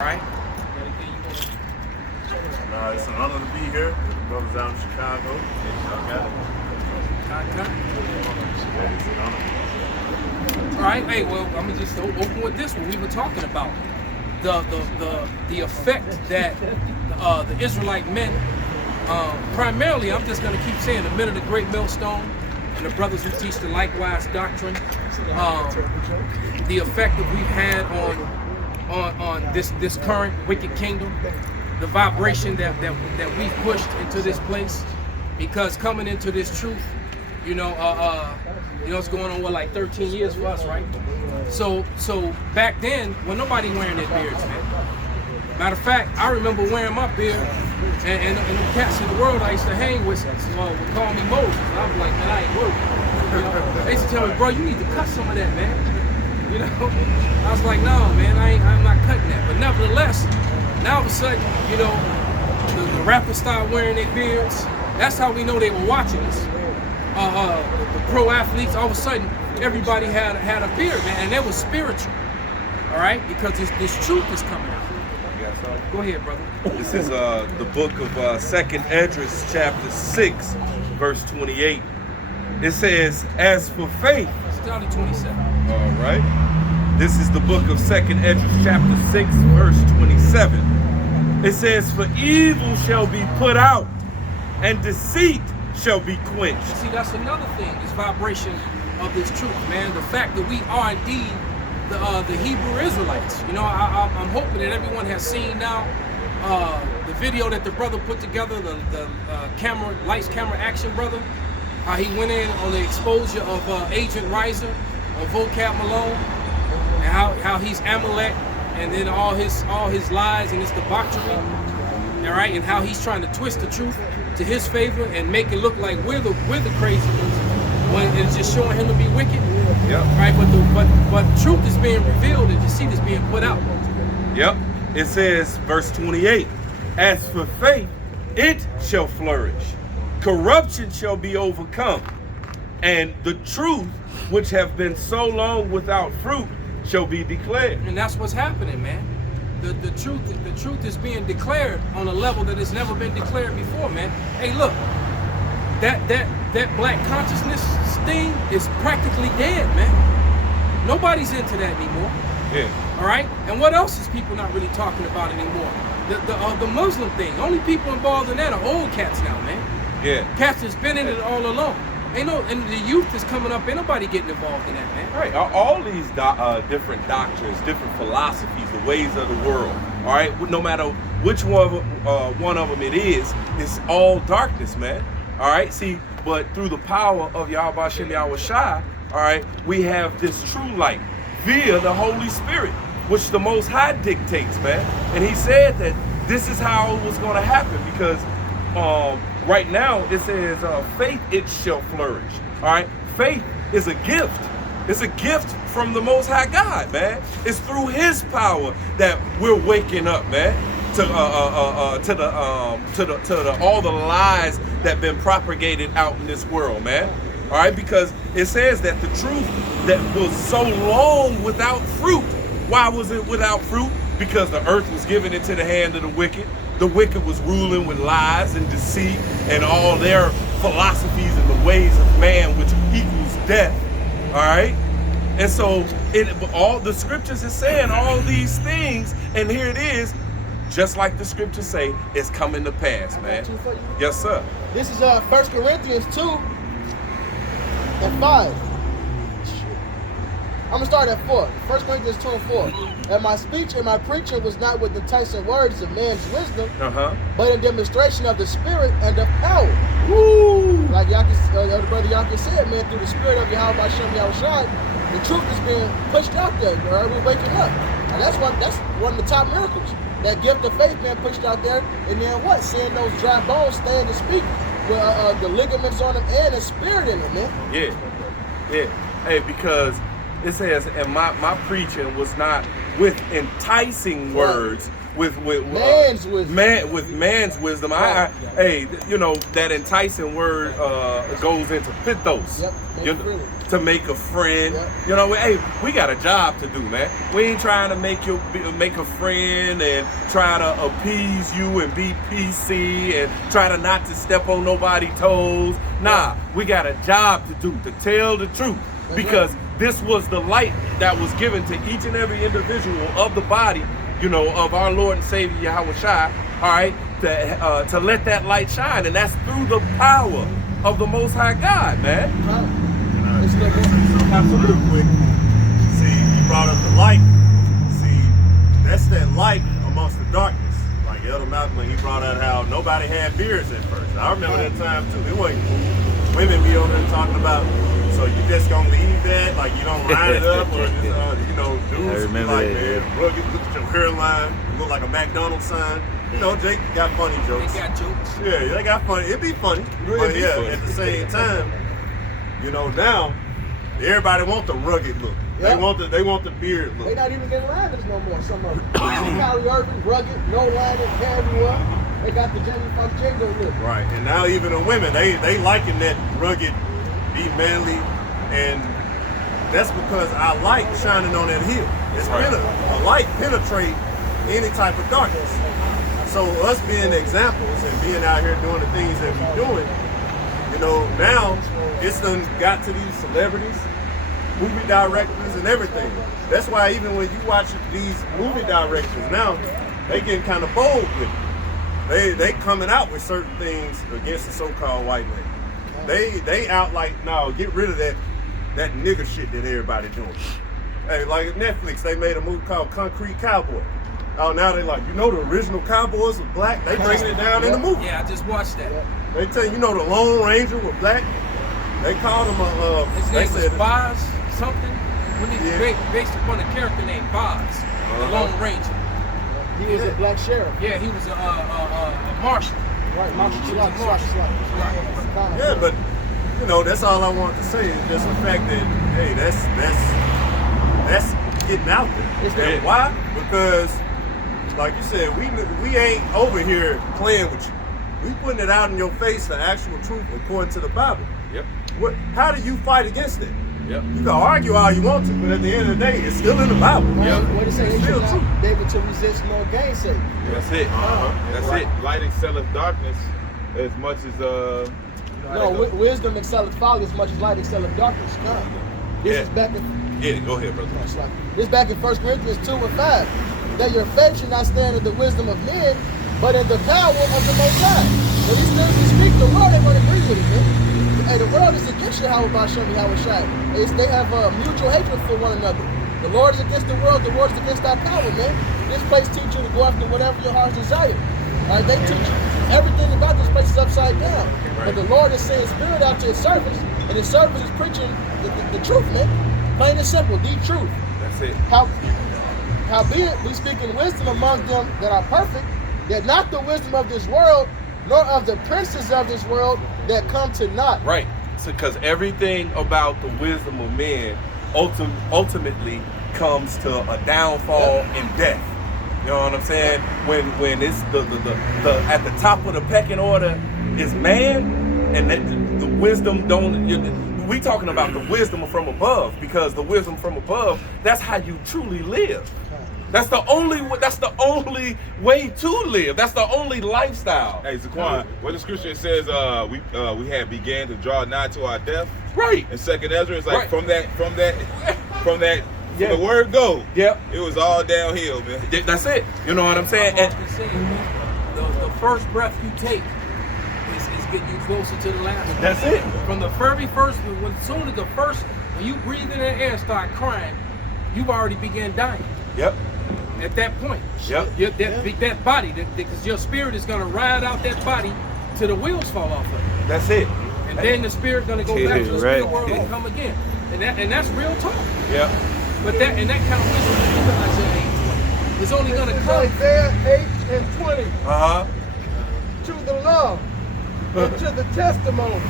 Right? It's an honor to be here with the brothers out in Chicago. Y'all got it. Yeah, it's an honor. All right. Hey, well, I'm gonna just open with this one. We were talking about the effect that the Israelite men, primarily, I'm just gonna keep saying the men of the great millstone and the brothers who teach the likewise doctrine, the effect that we've had on this current wicked kingdom, the vibration that we've pushed into this place, because coming into this truth, it's going on like 13 years for us, right? So back then, when nobody wearing their beards, man. Matter of fact, I remember wearing my beard, and the cats in the world I used to hang with would call me Moses. And I was like, man, I ain't worried. They used to tell me, bro, you need to cut some of that, man. I was like, no, man, I'm not cutting that. But nevertheless, now all of a sudden, the rappers started wearing their beards. That's how we know they were watching us. The pro athletes, all of a sudden, everybody had a beard, man, and that was spiritual. All right, because this truth is coming out. Go ahead, brother. This is the book of 2nd Esdras, chapter 6, verse 28. It says, as for faith. Start at 27. All right. This is the book of 2nd Esdras, chapter 6, verse 27. It says, for evil shall be put out, and deceit shall be quenched. See, that's another thing, this vibration of this truth, man. The fact that we are indeed the Hebrew Israelites. I'm hoping that everyone has seen now the video that the brother put together, the lights, camera, action brother. How he went in on the exposure of Agent Riser on Vocab Malone, and how he's Amalek, and then all his lies and his debauchery, all right, and how he's trying to twist the truth to his favor and make it look like we're the crazy ones when it's just showing him to be wicked. Yep. Right, but truth is being revealed and deceit is being put out. Yep. It says, verse 28, as for faith, it shall flourish. Corruption shall be overcome, and the truth, which have been so long without fruit, shall be declared. And that's what's happening, man. The truth is being declared on a level that has never been declared before, man. Hey, look, that black consciousness thing is practically dead, man. Nobody's into that anymore. Yeah. All right. And what else is people not really talking about anymore? The Muslim thing. Only people involved in that are old cats now, man. Yeah. Cats has been in it all along. And the youth is coming up. Ain't nobody getting involved in that, man. Right. All these different doctrines, different philosophies, the ways of the world. All right. No matter which one of them it is, it's all darkness, man. All right. See, but through the power of Yahweh Shem Yahweh Shai, all right, we have this true light via the Holy Spirit, which the Most High dictates, man. And he said that this is how it was going to happen, because right now it says faith, it shall flourish. All right. Faith is a gift. It's a gift from the Most High God, man. It's through his power that we're waking up, man, to all the lies that been propagated out in this world, man. All right, because it says that the truth that was so long without fruit. Why was it without fruit? Because the earth was given into the hand of the wicked. The wicked was ruling with lies and deceit and all their philosophies and the ways of man, which equals death. All right. And so all the scriptures is saying all these things, and here it is, just like the scriptures say, it's coming to pass, man. Yes, sir. This is 1 Corinthians 2 and 5. I'm going to start at 4. 1 Corinthians 2 and 4. And my speech and my preaching was not with enticing words of man's wisdom, but in demonstration of the Spirit and of power. Woo! Like the brother Yaakov said, man, through the Spirit of Yahweh Shem Yahweh Shai, the truth is being pushed out there, bro. We're waking up. And that's one of the top miracles. That gift of faith being pushed out there, and then what? Seeing those dry bones stand to speak with the ligaments on them and the spirit in them, man. Yeah. Hey, because it says, and my preaching was not with enticing words, with man's wisdom. with man's wisdom. Hey, you know, that enticing word goes into pithos. Yep. To make a friend. Yep. You know, hey, we got a job to do, man. We ain't trying to make a friend and try to appease you and be PC and try to not to step on nobody's toes. Nah, we got a job to do, to tell the truth. Because this was the light that was given to each and every individual of the body, you know, of our Lord and Savior Yahweh Shai, all right, to let that light shine. And that's through the power of the Most High God, man. Absolutely. Real quick. See, you brought up the light. See, that's that light amongst the darkness. Like Elder Malcolm, when he brought out how nobody had beards at first. I remember that time too. It wasn't women be on there talking about, so you just gonna leave that, like you don't line it up, or just, you know, dudes be like, man, look at your hairline, you look like a McDonald's sign. You know, Jake got funny jokes. They got jokes. Yeah, they got funny. It'd be funny. But yeah, funny. At the same time, you know, now everybody want the rugged look. Yep. They want the beard look. They not even getting liners no more. Some of them. Kyrie Irving, rugged, no liners, hair everywhere. They got the Jamie Foxx Django look. Right, and now even the women, they liking that rugged, be manly, and that's because our light shining on that hill. It's a light penetrate any type of darkness. So us being examples and being out here doing the things that we're doing, you know, now it's done got to these celebrities, movie directors, and everything. That's why even when you watch these movie directors now, they getting kind of bold with it. They coming out with certain things against the so-called white man. They out like, no, get rid of that nigger shit that everybody doing. Hey, like Netflix, they made a movie called Concrete Cowboy. Oh, now they like, you know, the original Cowboys were black. They bringing it down in the movie. Yeah, I just watched that. They tell you, you know, the Lone Ranger was black. They called him his name was Boz something. When he based upon a character named Boz, the Lone Ranger. He was a black sheriff. Yeah, he was a marshal. Right, marshal. Yeah, but you know, that's all I want to say is just the fact that, hey, that's getting out there. Why? Because, like you said, we ain't over here playing with you. We putting it out in your face, the actual truth according to the Bible. Yep. How do you fight against it? Yep. You can argue all you want to, but at the end of the day, it's still in the Bible. What it say? It's still true. David to resist nor gainsay. That's it. That's it. Light excelleth darkness as much as wisdom excelleth folly as much as light excelleth darkness. This is back in. Yeah, go ahead, brother. This is back in 1 Corinthians 2:5. That your faith should not stand in the wisdom of men, but in the power of the Most High. So these things we speak, the world ain't gonna agree with it, man. Hey, the world is against Yahweh Bashem, Yahweh Shai. They have mutual hatred for one another. The Lord is against the world is against our power, man. This place teach you to go after whatever your heart's desire. All right, they teach you everything about this place is upside down. But the Lord is sending spirit out to his servants, and his servants is preaching the truth, man. Plain and simple, the truth. That's it. Howbeit we speak in wisdom among them that are perfect, yet not the wisdom of this world, nor of the princes of this world that come to naught. Right. So, because everything about the wisdom of men ultimately comes to a downfall and death. You know what I'm saying? When it's the at the top of the pecking order is man, and that the wisdom we talking about the wisdom from above, because the wisdom from above, that's how you truly live. That's the only way to live. That's the only lifestyle. Hey, Zaquan, what the scripture says, we had began to draw nigh to our death. Right. And Second Ezra is like from that yeah. The word go. Yep. It was all downhill, man. That's it. You know what I'm saying? The first breath you take is getting you closer to the last one. That's it. From the very first, when you breathe in that air and start crying, you've already began dying. Yep. At that point, yep. That body, because your spirit is going to ride out that body till the wheels fall off of it. That's it. And then the spirit going to go back to the spirit world and come again. And that's real talk. Yeah. But that kind of wisdom is only going to come. Isaiah 8:20. To the law and to the testimony.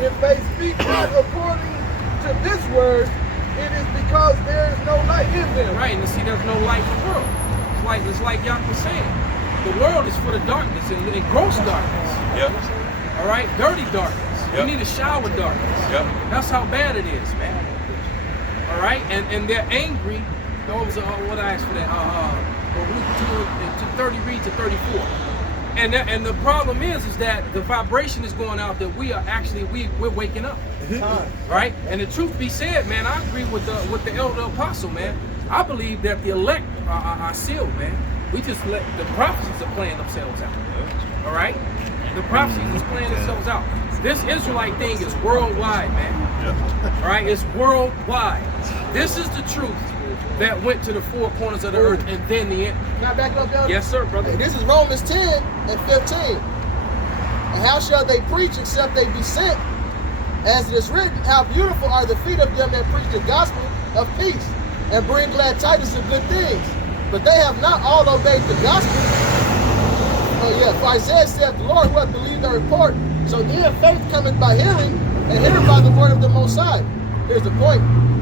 If they speak not according to this word, it is because there is no light in them. Right, and see, there's no light in the world. It's like Yaak was saying. The world is full of darkness and gross darkness. Yep. All right, dirty darkness. Yep. We need to shower darkness. Yep. That's how bad it is, man. All right, and they're angry. What was what I asked for that? 30 read to 34. And the problem is that the vibration is going out that we are actually we're waking up. Right? And the truth be said, man, I agree with the elder apostle, man. I believe that the elect are sealed, man. We just let the prophecies are playing themselves out. All right? The prophecies is playing themselves out. This Israelite thing is worldwide, man. All right? It's worldwide. This is the truth that went to the four corners of the earth and then the end. Can I back up, y'all? Yes, sir, brother. Hey, this is Romans 10 and 15. And how shall they preach except they be sent? As it is written, how beautiful are the feet of them that preach the gospel of peace and bring glad tidings of good things. But they have not all obeyed the gospel. Oh yeah, for Isaiah said, the Lord who hath believed their report. So then faith cometh by hearing, and hearing by the word of the Most High. Here's the point.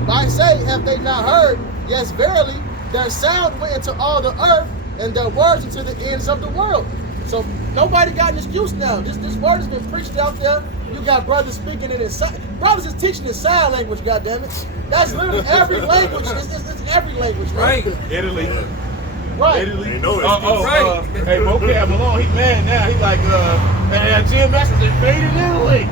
I say, have they not heard? Yes, verily, their sound went into all the earth, and their words into the ends of the world. So nobody got an excuse now. This word has been preached out there. You got brothers speaking in his brothers is teaching in sign language, goddammit. That's literally every language. It's every language, Right. Italy. Right. Italy. Ain't no Right. Hey, Vocab Malone, he mad now. He like, Jim Masters is fading Italy.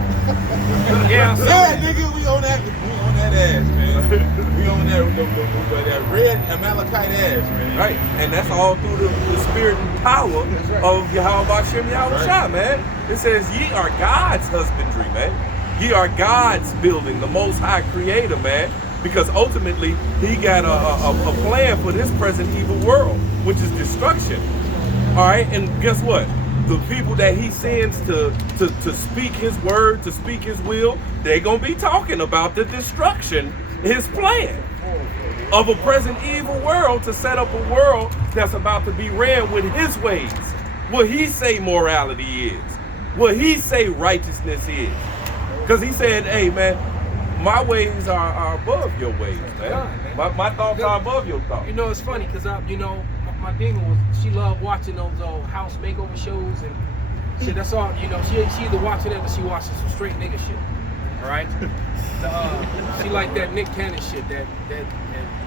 Yeah, so Yeah, nigga, we on that ass, man. We on that red Amalekite ass, man. Right, and that's all through the spirit and power of Yahweh Shem Yahushua, man. It says, ye are God's husbandry, man. Ye are God's building, the Most High Creator, man. Because ultimately, He got a plan for this present evil world, which is destruction. All right, and guess what? The people that He sends to speak His word, to speak His will, they're gonna be talking about the destruction, His plan of a present evil world, to set up a world that's about to be ran with His ways. What He say morality is, what He say righteousness is. Because He said, hey man, my ways are above your ways, man. My thoughts are above your thoughts. You know, it's funny because my demon was, she loved watching those old house makeover shows and shit. That's all, you know, she either watching it or she watching some straight nigga shit. All right? She like that Nick Cannon shit, that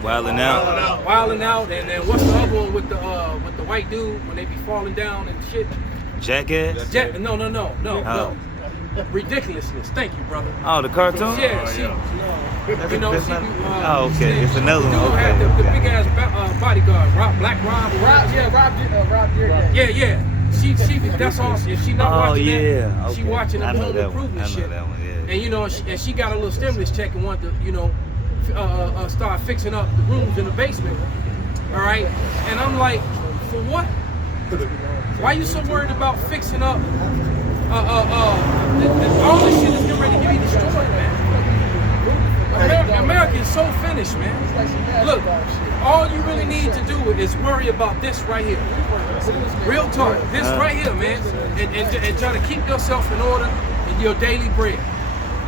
Wildin' out. Wildin' Out, and then what's the other one with the white dude when they be falling down and shit? Jackass? No. Ridiculousness. Thank you, brother. Oh, the cartoon? Yeah, she. You know, That's she. not- oh, okay. It's another one. Dude Okay, had the okay. big ass bodyguard, Black Rob. Rob Deere. Yeah. She. That's awesome. If she not Oh, watching yeah. that, she Okay. watching I the know home that one. improvement I know shit. that one, yeah. And you know, she got a little stimulus check and wanted to, start fixing up the rooms in the basement. All right, and I'm like, for what? Why you so worried about fixing up? All this shit is getting ready to be destroyed, man. America is so finished, man. Look, all you really need to do is worry about this right here. Real talk, this right here, man, and try to keep yourself in order in your daily bread.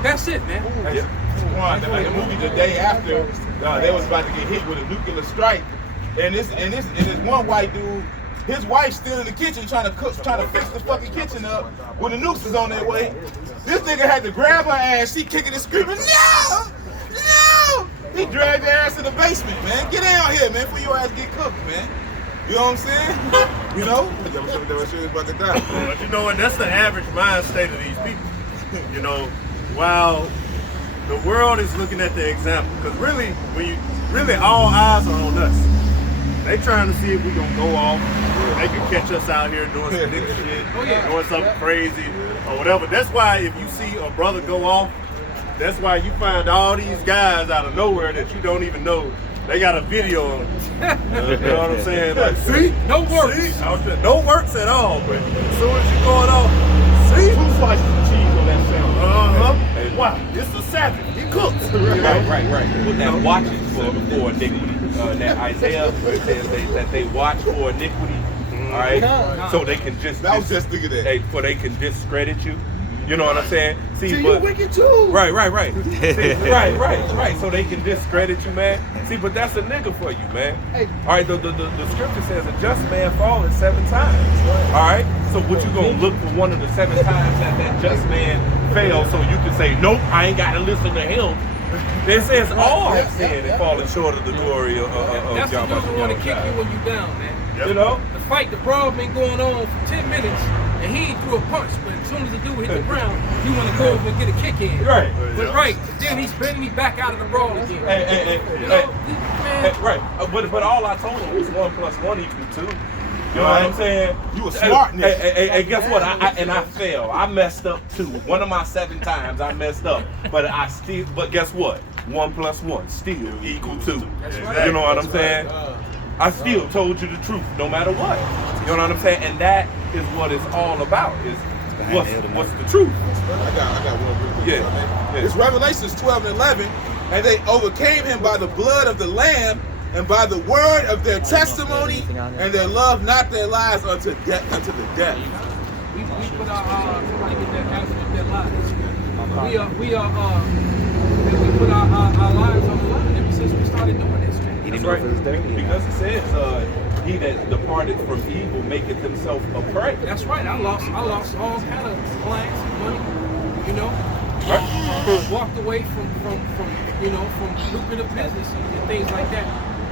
That's it, man. Like the movie the day after, they was about to get hit with a nuclear strike, and this one white dude, his wife's still in the kitchen trying to fix the fucking kitchen up when the nukes is on their way. This nigga had to grab her ass, she kicking and screaming, no! He dragged her ass to the basement, man. Get down here, man, before your ass get cooked, man. You know what I'm saying? You know? That was about to die. But you know what? That's the average mind state of these people. You know, while the world is looking at the example, because really all eyes are on us. They trying to see if we gonna go off. They can catch us out here doing some nigga shit, doing something crazy or whatever. That's why if you see a brother go off, that's why you find all these guys out of nowhere that you don't even know. They got a video on it. You know what I'm saying? Like, see? No works. See? No works at all, but as soon as you going off, see? 2 slices of cheese on that sandwich. Hey, wow, it's a savage. He cooks. Right. With that watching for iniquity. That Isaiah says that they watch for iniquity. All right, so they can just. I was just thinking that. They can discredit you. You know what I'm saying? See, See, but you wicked too. right. See, right. So they can discredit you, man. See, but that's a nigga for you, man. Hey. All right, the scripture says a just man falleth 7 times. All right. So what you gonna look for one of the 7 times that just man failed, so you can say, nope, I ain't got to listen to him. It says all have sinned and fallen short of the glory of That's the dude who want to kick you when you down, man. You know? The fight, the brawl been going on for 10 minutes, and he ain't threw a punch, but as soon as the dude hit the ground, you want to go over and get a kick in. Right. But then he's bending me back out of the brawl again. Hey, You know, man. right. But all I told him was 1 + 1 = 2. You know what I'm saying? You a smart nigga. Hey, guess what? I fell. I messed up too. One of my 7 times I messed up. But guess what? 1 + 1 still = 2. That's right. You know what I'm saying? I still told you the truth no matter what. You know what I'm saying? And that is what it's all about. Is what's the truth? I got one real quick. Yeah. It's Revelations 12:11, and they overcame him by the blood of the Lamb and by the word of their testimony, and they loved not their lives unto the death. We put our somebody get that answer with their lives. We put our lives on the line ever since we started doing this, man. He didn't know if it was dirty. Because it says, he that departed from evil maketh himself a prey. That's right. I lost all kind of clients and money. You know, walked away from lucrative business and things like that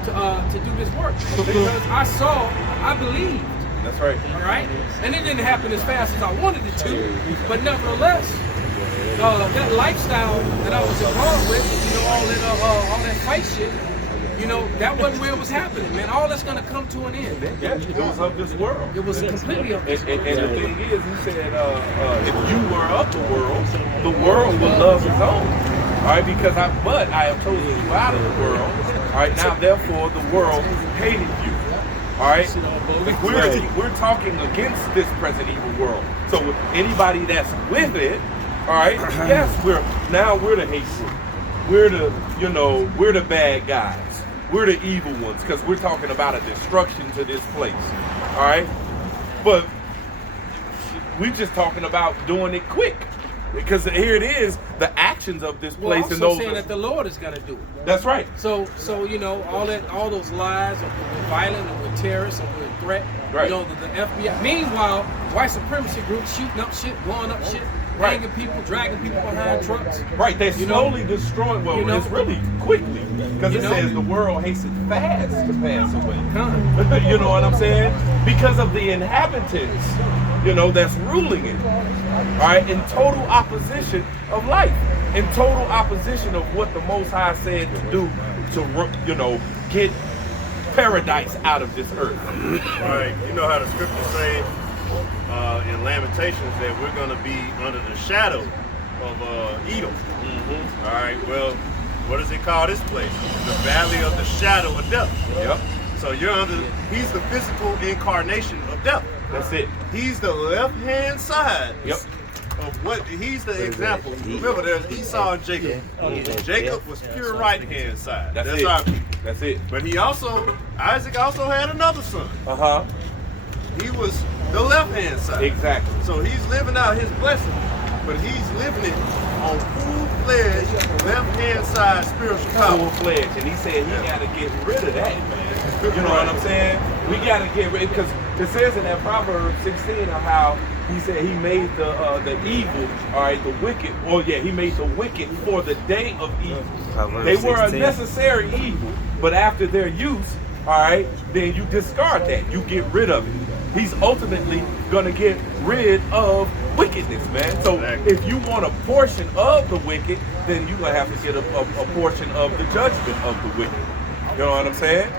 to do this work because I believed. That's right. All right, and it didn't happen as fast as I wanted it to, but nevertheless, that lifestyle that I was involved with, all that fight shit. You know, that wasn't where it was happening, man. All that's gonna come to an end. Yeah, it was of this world. It was completely of this world. And the thing is, he said, if you were of the world would love his own. All right, but I have chosen you out of the world. All right, now therefore the world hated you. All right, we're talking against this present evil world. So anybody that's with it, all right, yes, we're the hateful. We're the bad guys. We're the evil ones because we're talking about a destruction to this place. All right? But we're just talking about doing it quick. Because here it is, the actions of this place also and those saying that the Lord is gonna do it. That's right. So all those lies of we're violent and we're terrorists and we're a threat. Right. You know, the FBI. Meanwhile, white supremacy groups shooting up shit, blowing up shit, Right. hanging people, dragging people behind trucks. Right, they slowly destroy. Well, it's really quickly because it says the world hastens fast to pass away. You know what I'm saying? Because of the inhabitants, that's ruling it. All right, in total opposition of life, in total opposition of what the Most High said to do to, get paradise out of this earth. Right. You know how the scriptures say in Lamentations that we're going to be under the shadow of Edom. Mm-hmm. All right. Well, what does it call this place? The valley of the shadow of death. Yep. So he's the physical incarnation of death. That's it. He's the left-hand side. Yep. He's the example. Remember, there's Esau and Jacob. Jacob was pure right-hand side. That's it. our people. That's it. But Isaac also had another son. Uh-huh. He was the left-hand side. Exactly. So he's living out his blessing, but he's living it on full-fledged left-hand side spiritual power. Full-fledged. And he said he got to get rid of that, man. You know what I'm saying? We got to get rid, because it says in that Proverbs 16 of how he said he made the evil, all right, the wicked. Well, yeah, he made the wicked for the day of evil. Proverbs They were 16. a necessary evil, but after their use, all right, then you discard that. You get rid of it. He's ultimately going to get rid of wickedness, man. So if you want a portion of the wicked, then you're going to have to get a portion of the judgment of the wicked. You know what I'm saying?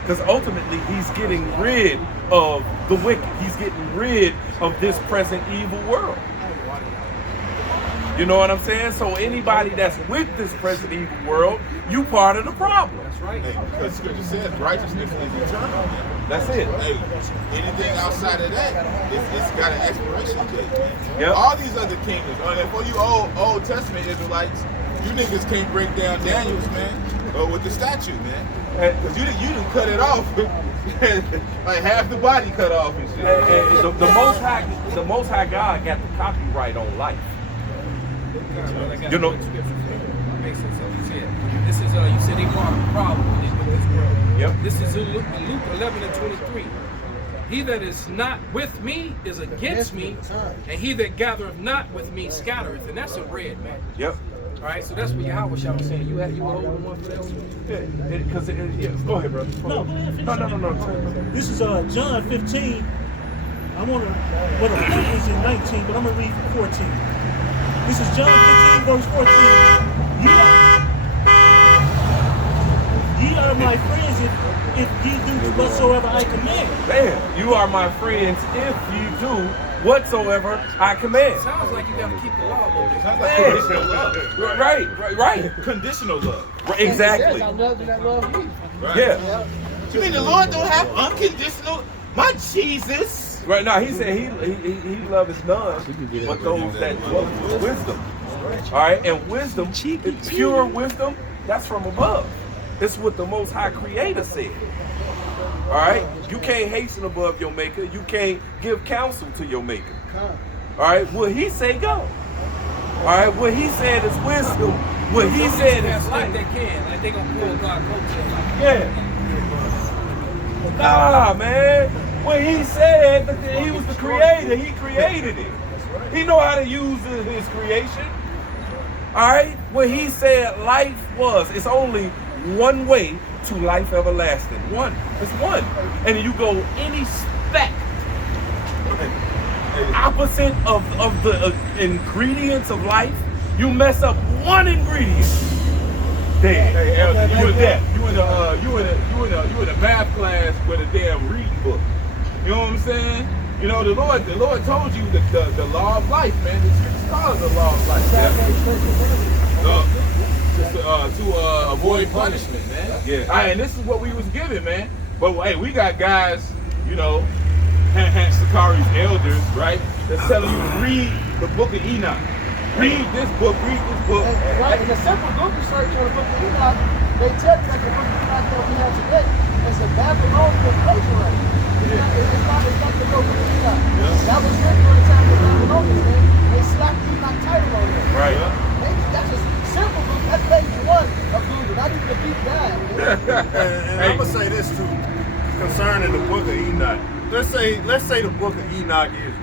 Because ultimately, he's getting rid of the wicked. He's getting rid of this present evil world. You know what I'm saying? So anybody that's with this present evil world, you part of the problem. That's right. Hey, because Scripture says righteousness is eternal. That's it. Hey, anything outside of that, it's got an expiration date, man. Yep. All these other kingdoms, for you Old Testament Israelites, you niggas can't break down Daniel's, man, with the statue, man. Because you didn't cut it off. Like half the body cut off and shit. The Most High God got the copyright on life. You know. Based on something you said. This is you said they part of the problem with this world. Yep. This is Luke 11:23. He that is not with me is against me, and he that gathereth not with me scattereth. And that's in red, man. Yep. All right, so that's what Yahweh was saying. You were holding one for that one? Yeah, because go ahead, brother. No, go ahead, finish. No. This is John 15. I want to, well, the book is in 19, but I'm going to read from 14. This is John 15, verse 14. Ye are my friends if ye do whatsoever I command. Damn, you are my friends if you do whatsoever I command. Sounds like you got to keep the law, but Sounds like conditional love. Right. Conditional love. Right, exactly. I love them that love you. Right. Yeah. You mean the Lord don't have unconditional? My Jesus. Right now, he said he loves none, but those that dwell with wisdom. All right, and wisdom, pure wisdom, that's from above. It's what the Most High Creator said. All right, you can't hasten above your Maker. You can't give counsel to your Maker. All right, what He say go. All right, what He said is wisdom. What He said is like light. they can, like they gonna pull God coattail. Yeah. Nah, man. When He said that He was the Creator, He created it. He know how to use His creation. All right. When He said life was, it's only one way to life everlasting. One. It's one. And you go any speck opposite of the ingredients of life, you mess up one ingredient. Dead. Hey, Elder, you in a math class with a damn reading book. You know what I'm saying? You know, the Lord told you the law of life, man. The scriptures call it the law of life. To avoid punishment, man. Yeah. And this is what we was given, man. But hey, we got guys, you know, Sakari's elders, right? That's telling you to read the book of Enoch. Read this book. Right, in the simple Google search on the book of Enoch, they tell you that the book of Enoch that we have today is a Babylonian plagiarism. It's not the book of Enoch. That was written during the time of the Babylonians, man. They slapped the Enoch title on there. Right. That's a simple book. That's page 1 of Google, not even a deep dive. And I'm gonna say this too, concerning the book of Enoch. Let's say the book of Enoch is.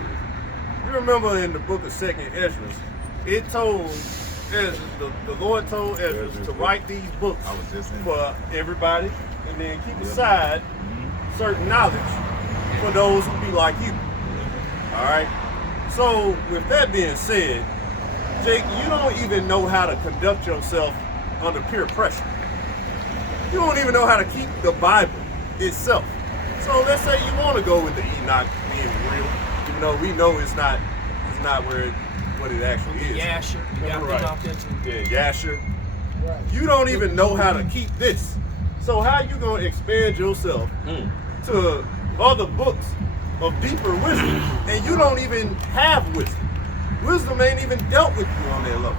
You remember in the book of 2nd Ezra, it told Ezra, the Lord told Ezra to write these books for everybody, and then keep aside certain knowledge for those who be like you. All right. So with that being said, Jake, you don't even know how to conduct yourself under peer pressure. You don't even know how to keep the Bible itself. So let's say you want to go with the Enoch being real, even though we know it's not what it actually is. Yasher, you got them out there too. Yeah, Yasher. You don't even know how to keep this. So how you gonna expand yourself to other books of deeper wisdom, and you don't even have wisdom? Wisdom ain't even dealt with you on that level.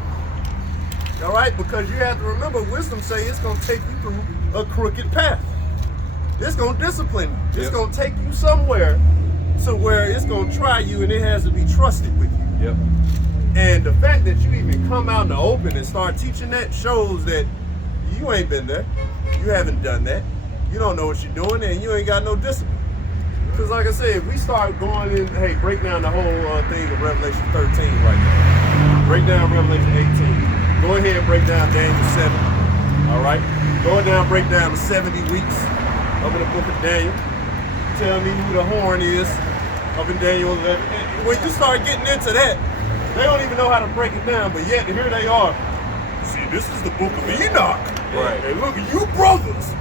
All right, because you have to remember, wisdom say it's gonna take you through a crooked path. It's gonna discipline you. It's gonna take you somewhere to where it's gonna try you, and it has to be trusted with you. Yep. And the fact that you even come out in the open and start teaching that shows that you ain't been there. You haven't done that. You don't know what you're doing, and you ain't got no discipline. Because like I said, if we start going in, hey, break down the whole thing of Revelation 13 right now. Break down Revelation 18. Go ahead and break down Daniel 7. All right? Go down, break down the 70 weeks of the book of Daniel. Tell me who the horn is up in Daniel 11. And when you start getting into that, they don't even know how to break it down, but yet here they are. See, this is the book of Enoch. Right. And look at you brothers.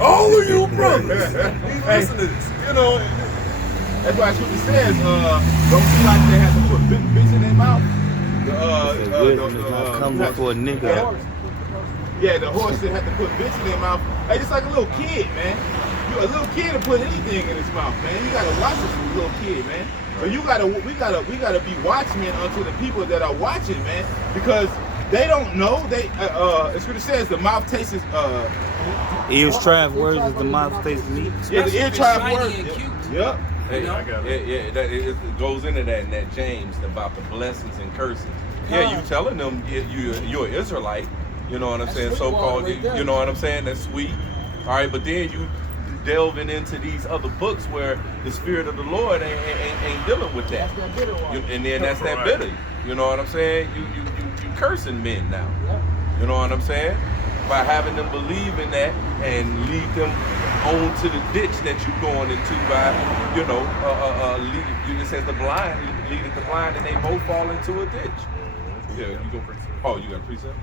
All of you brothers. Listen to this. You know, That's why Scripture says, don't seem like they have to put bits in their mouth. Wisdom is not coming for a nigga. Yeah, the horse that had to put bits in their mouth. Hey, just like a little kid, man. A little kid to put anything in his mouth, man. You gotta watch this little kid, man. So we gotta be watchmen unto the people that are watching, man, because they don't know. It's what it says. The mouth tastes. Ears tried words as the mouth tastes meat. Yeah, the ear tried shiny words. and cute. Yep. Hey, it goes into that in that James about the blessings and curses. Yeah, you telling them you're an Israelite. You know what I'm That's saying? sweet So-called, water right there. you know what I'm saying? That's sweet. All right, but then you delving into these other books where the Spirit of the Lord ain't dealing with that. That's that bitter water. And then that's that Right. bitter. You know what I'm saying? You cursing men now. You know what I'm saying? By having them believe in that and lead them on to the ditch that you're going into by, it says the blind leading the blind, and they both fall into a ditch. Yeah, you go first. Oh, you got a precept?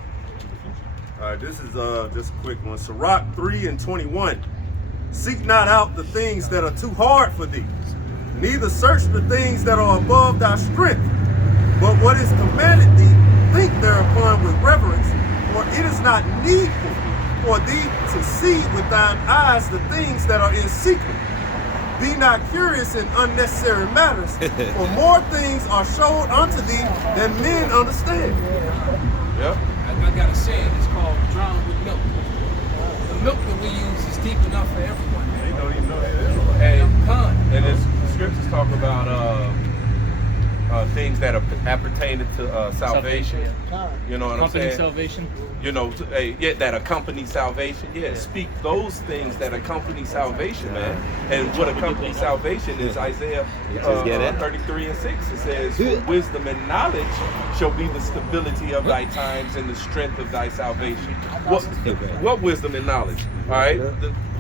All right, this is just a quick one. Sirach 3:21. Seek not out the things that are too hard for thee, neither search the things that are above thy strength. But what is commanded thee, think thereupon with reverence, for it is not needful for thee to see with thine eyes the things that are in secret. Be not curious in unnecessary matters, for more things are showed unto thee than men understand. Yep. I got a saying, it's called drown with milk. The milk that we use is deep enough for everyone. They don't even know that. And the scriptures talk about things that are appertaining to salvation. You know what I'm saying? Salvation. You know, that accompany salvation. Yeah, speak those things that accompany salvation, man. And what accompanies salvation is Isaiah 33:6. It says, "For wisdom and knowledge shall be the stability of thy times and the strength of thy salvation." What wisdom and knowledge? All right,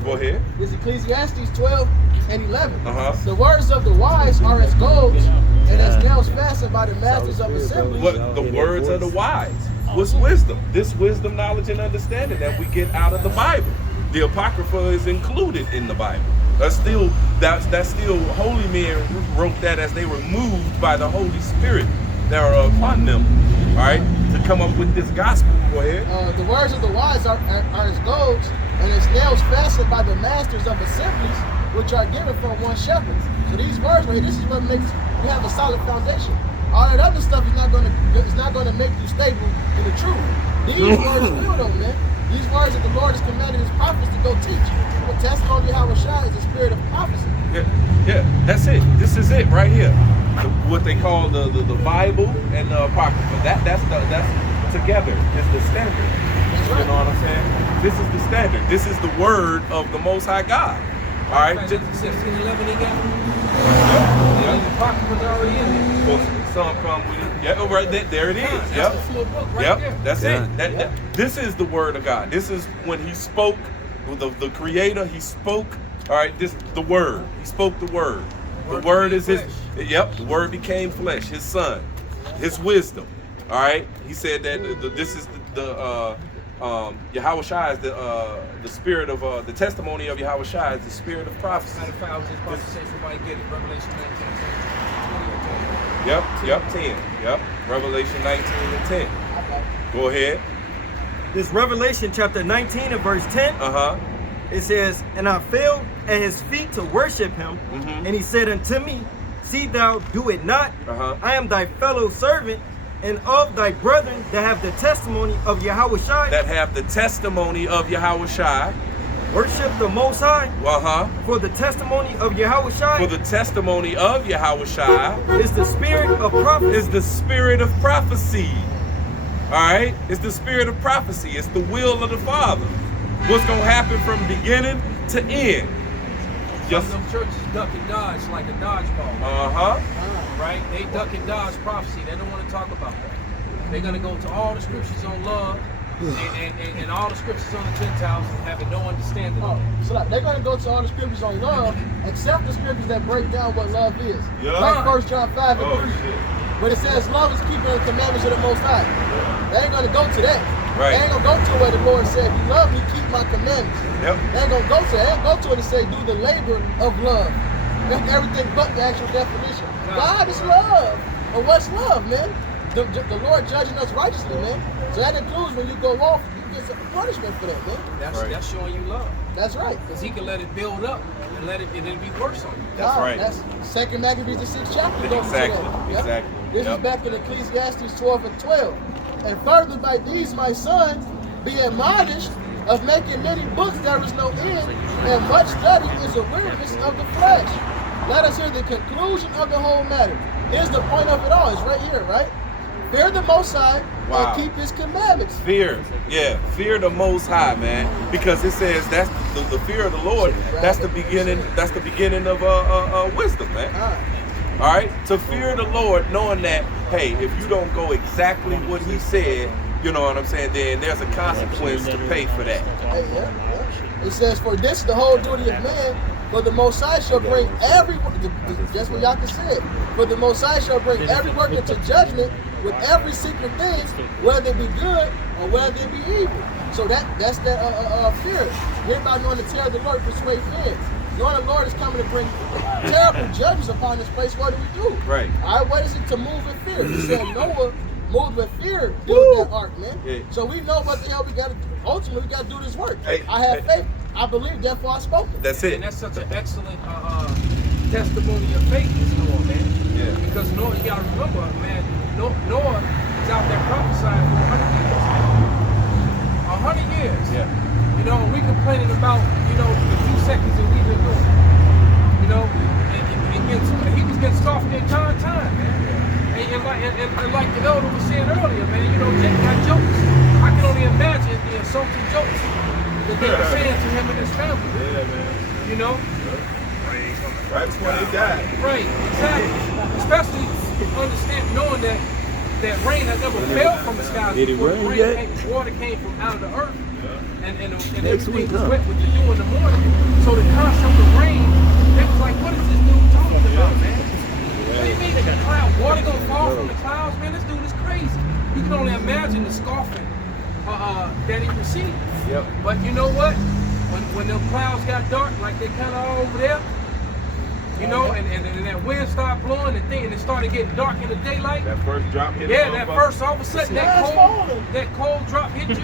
go ahead. It's Ecclesiastes 12:11. Uh-huh. The words of the wise are as gold, and as nails fastened by the masters of assembly. What the words of the wise? What's wisdom? This wisdom, knowledge, and understanding that we get out of the Bible. The Apocrypha is included in the Bible. That's still holy men wrote that as they were moved by the Holy Spirit that are upon them. All right, to come up with this gospel. Go ahead. The words of the wise are as gold, and as nails fastened by the masters of assemblies, which are given from one shepherd. So these words right here, this is what makes you have a solid foundation. All that other stuff is not gonna make you stable in the truth. These words will though, man. These words that the Lord has commanded his prophets to go teach. The testimony of Yahushua is the spirit of prophecy. Yeah, that's it. This is it right here. What they call the Bible and the Apocrypha. That's together is the standard. That's right. You know what I'm saying? This is the standard. This is the word of the Most High God. All right. 16:11 he got. Yeah. The Apocrypha's already in there. Some come with it. Yeah, right there it is. That's Yep. the full book right Yep. there. That's it. This is the word of God. This is when he spoke. The Creator. He spoke. All right. The word. He spoke the word. The word is his. Yep. The word became flesh. His son. His wisdom. All right. He said that this is Yahushua is the spirit of the testimony of Yahushua is the spirit of prophecy. Matter of fact, I was just about to say, somebody get it. Revelation 19. Yep, 10. Yep, Revelation 19 and 10. Go ahead. This Revelation chapter 19 and verse 10. It says, "And I fell at his feet to worship him, and he said unto me, See thou do it not. I am thy fellow servant, and of thy brethren that have the testimony of Yahushua." That have the testimony of Yahushua. Worship the Most High. For the testimony of Yahushua. For the testimony of Yahushua is the spirit of prophecy. Is the spirit of prophecy. All right, it's the spirit of prophecy. It's the will of the Father. What's gonna happen from beginning to end? Some of them churches duck and dodge like a dodgeball. Right? They duck and dodge prophecy. They don't want to talk about that. They're gonna go to all the scriptures on love. And all the scriptures on the Gentiles having no understanding of it. So they're going to go to all the scriptures on love, except the scriptures that break down what love is. Yeah. Like 1 John 5 and 3. But it says love is keeping the commandments of the Most High. They ain't going to go to that. Right. They ain't going to go to where the Lord said, "You love me, keep my commandments." Yep. They ain't going to go to it. They ain't go to it and say, "Do the labor of love." That's everything but the actual definition. God is love. But what's love, man? The Lord judging us righteously, man. So that includes when you go off, you get some punishment for that, man. That's showing you love. That's right. Because he can let it build up and let it be worse on you. That's right. That's 2 Maccabees, the 6th chapter. Exactly. Exactly. This is back in Ecclesiastes 12 and 12. "And further by these, my son, be admonished of making many books there is no end, and much study is a weariness of the flesh. Let us hear the conclusion of the whole matter." Here's the point of it all. It's right here, right? fear the Most High Wow. and keep His commandments. Fear, yeah, fear the Most High, man, because it says that's the fear of the Lord. That's the beginning. That's the beginning of wisdom, man. All right, to fear the Lord, knowing that, hey, if you don't go exactly what He said, you know what I'm saying, then there's a consequence to pay for that. Hey, yeah. It says, for this the whole duty of man, for the Most High shall bring every, just what Yaka said, for the Most High shall bring every work into judgment with every secret thing, whether they be good or whether they be evil. So that's that fear. Hereby knowing the terror of the Lord persuade men. Knowing the Lord is coming to bring terrible judgments upon this place, what do we do? Right. All right, what is it to move in fear? He said Noah moved with fear, build that ark, man. Yeah. So we know what the hell we got to do. Ultimately, we got to do this work. Hey, I have faith. I believe, therefore I spoke it. That's And it. that's such an excellent testimony of faith, is Noah, man. Yeah. Because Noah, you gotta remember, man, Noah is out there prophesying for 100 years. 100 years. Yeah. You know, we complaining about, you know, the few seconds that we've been doing. You know, and he was getting scoffed the entire time, man. And like the elder was saying earlier, man, you know, Jake got jokes. I can only imagine the insulting jokes that they were saying to him and his family. Yeah, man. You know? Right before they died. Right, exactly. Especially knowing that rain had never fell from the sky. Did it before. rain The yet? Water came from out of the earth. And everything was wet with the dew in the morning. So the concept of rain, they was like, what is this dude talking about, man? What do you mean that the water gonna fall from the clouds, man? This dude is crazy. You can only imagine the scoffing that he received. Yep. But you know what? When them clouds got dark, like they kind of all over there, you know, and that wind started blowing and it started getting dark in the daylight. That first drop hit. Yeah, that first, all of a sudden, that cold drop hit you.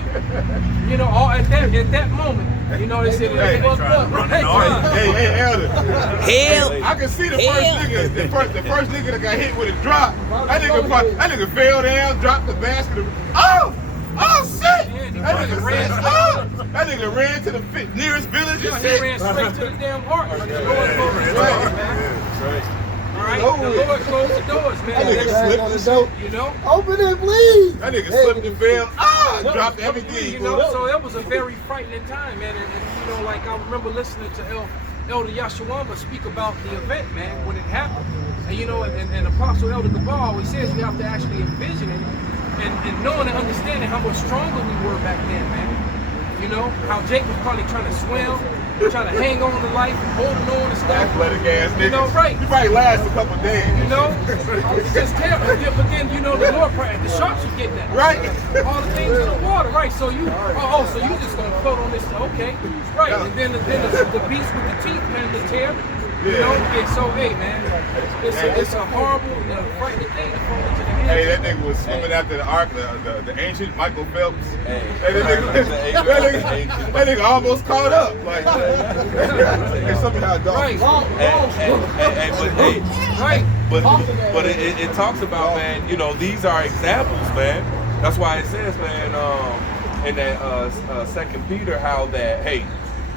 You know, all at that moment, you know, they said, Hey, fucked up. Hey, Elder. Hell. I can see the first nigga that got hit with a drop. That nigga fell down, dropped the basket. Oh shit! That nigga ran to the nearest village You know, and he shit. ran straight to the damn ark. Like the Lord closed the doors, man. All right, the Lord closed the doors, man. That nigga slipped and shit. You know? Open it, please. That nigga slipped and fell. Dropped everything. You know, so it was a very frightening time, man. And you know, like I remember listening to Elder Yashawamba speak about the event, man, when it happened. And you know, and Apostle Elder Gabar always says we have to actually envision it and knowing and understanding how much stronger we were back then, man. You know, how Jake was probably trying to swim, trying to hang on to life, holding on and stuff. Athletic ass nigga. You know, right. He probably lasts a couple days. You know, it's just terrible. Yeah, but then, you know, the Lord, the sharks would get that. Right. All the things in the water, right? So you, so you just gonna float on this, okay. Right, and then the beast with the teeth and the tail. You know, and so, hey, man, it's a horrible, frightening thing to fall into the hands. Hey, that nigga was swimming after the ark, the ancient Michael Phelps. Hey, That nigga almost caught up. Like, and somehow Right. But it talks about, man, you know, these are examples, man. That's why it says, man, in that 2 Peter, how that, hey,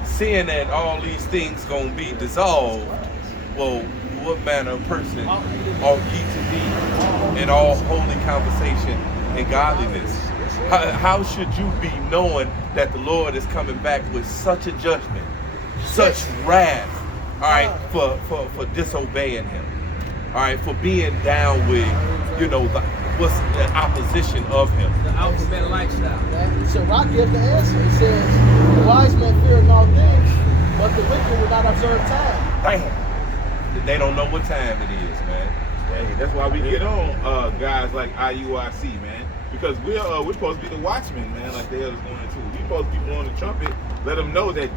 seeing that all these things gonna be dissolved, well, what manner of person ought ye to be in all holy conversation and godliness? How should you be knowing that the Lord is coming back with such a judgment, such wrath, all right, for disobeying Him, all right, for being down with, you know, what's the opposition of Him? The alphabet lifestyle. So Rock gives the answer. It says, the wise man feareth all things, but the wicked will not observe time. Damn. They don't know what time it is, man. Hey, that's why we get on guys like IUIC, man. Because we're supposed to be the watchmen, man, like the hell is going to. We're supposed to be blowing the trumpet, let them know that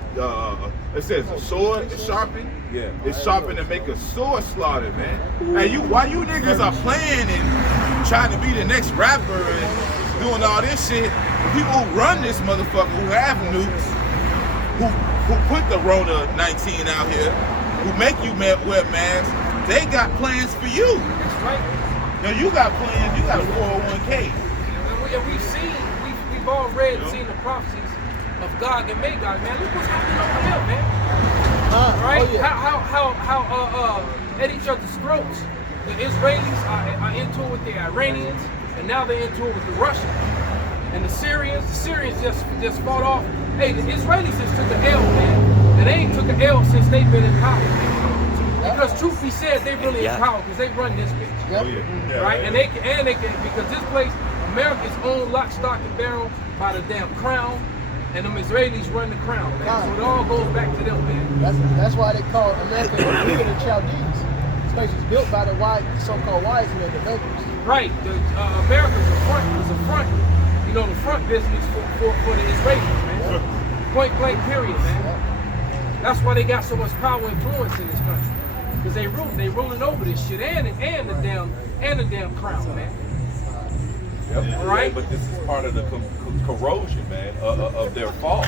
it says a sword is sharpened. Yeah. It's sharpened to make a sword slaughter, man. Hey, why you niggas are playing and trying to be the next rapper and doing all this shit? People who run this motherfucker, who have nukes, who put the Rona 19 out here, who make you wear masks, they got plans for you. That's right. Now you got plans, you got a 401k. We've all read and seen the prophecies of Gog and Magog, man. Look what's happening over there, man. Right? Oh, yeah. How at each other's throats, the Israelis are into it with the Iranians, and now they're into it with the Russians and the Syrians. The Syrians just fought off. Hey, the Israelis just took an L, man, and they ain't took an L since they've been in power. Because truth be said, they really in power because they run this bitch. Oh, yeah. Right? And they can because this place, America's own lock, stock, and barrel by the damn crown, and them Israelis run the crown, man. So it all goes back to them, man. That's why they call America the Chaldees. This place was built by the so-called wise men, the bankers. Right. America's a front. You know, the front business for the Israelis, man. Point blank, period, man. That's why they got so much power and influence in this country. Because they ruling over this shit and the damn crown, man. Yep. Right? But this is part of the corrosion, man, of their fall.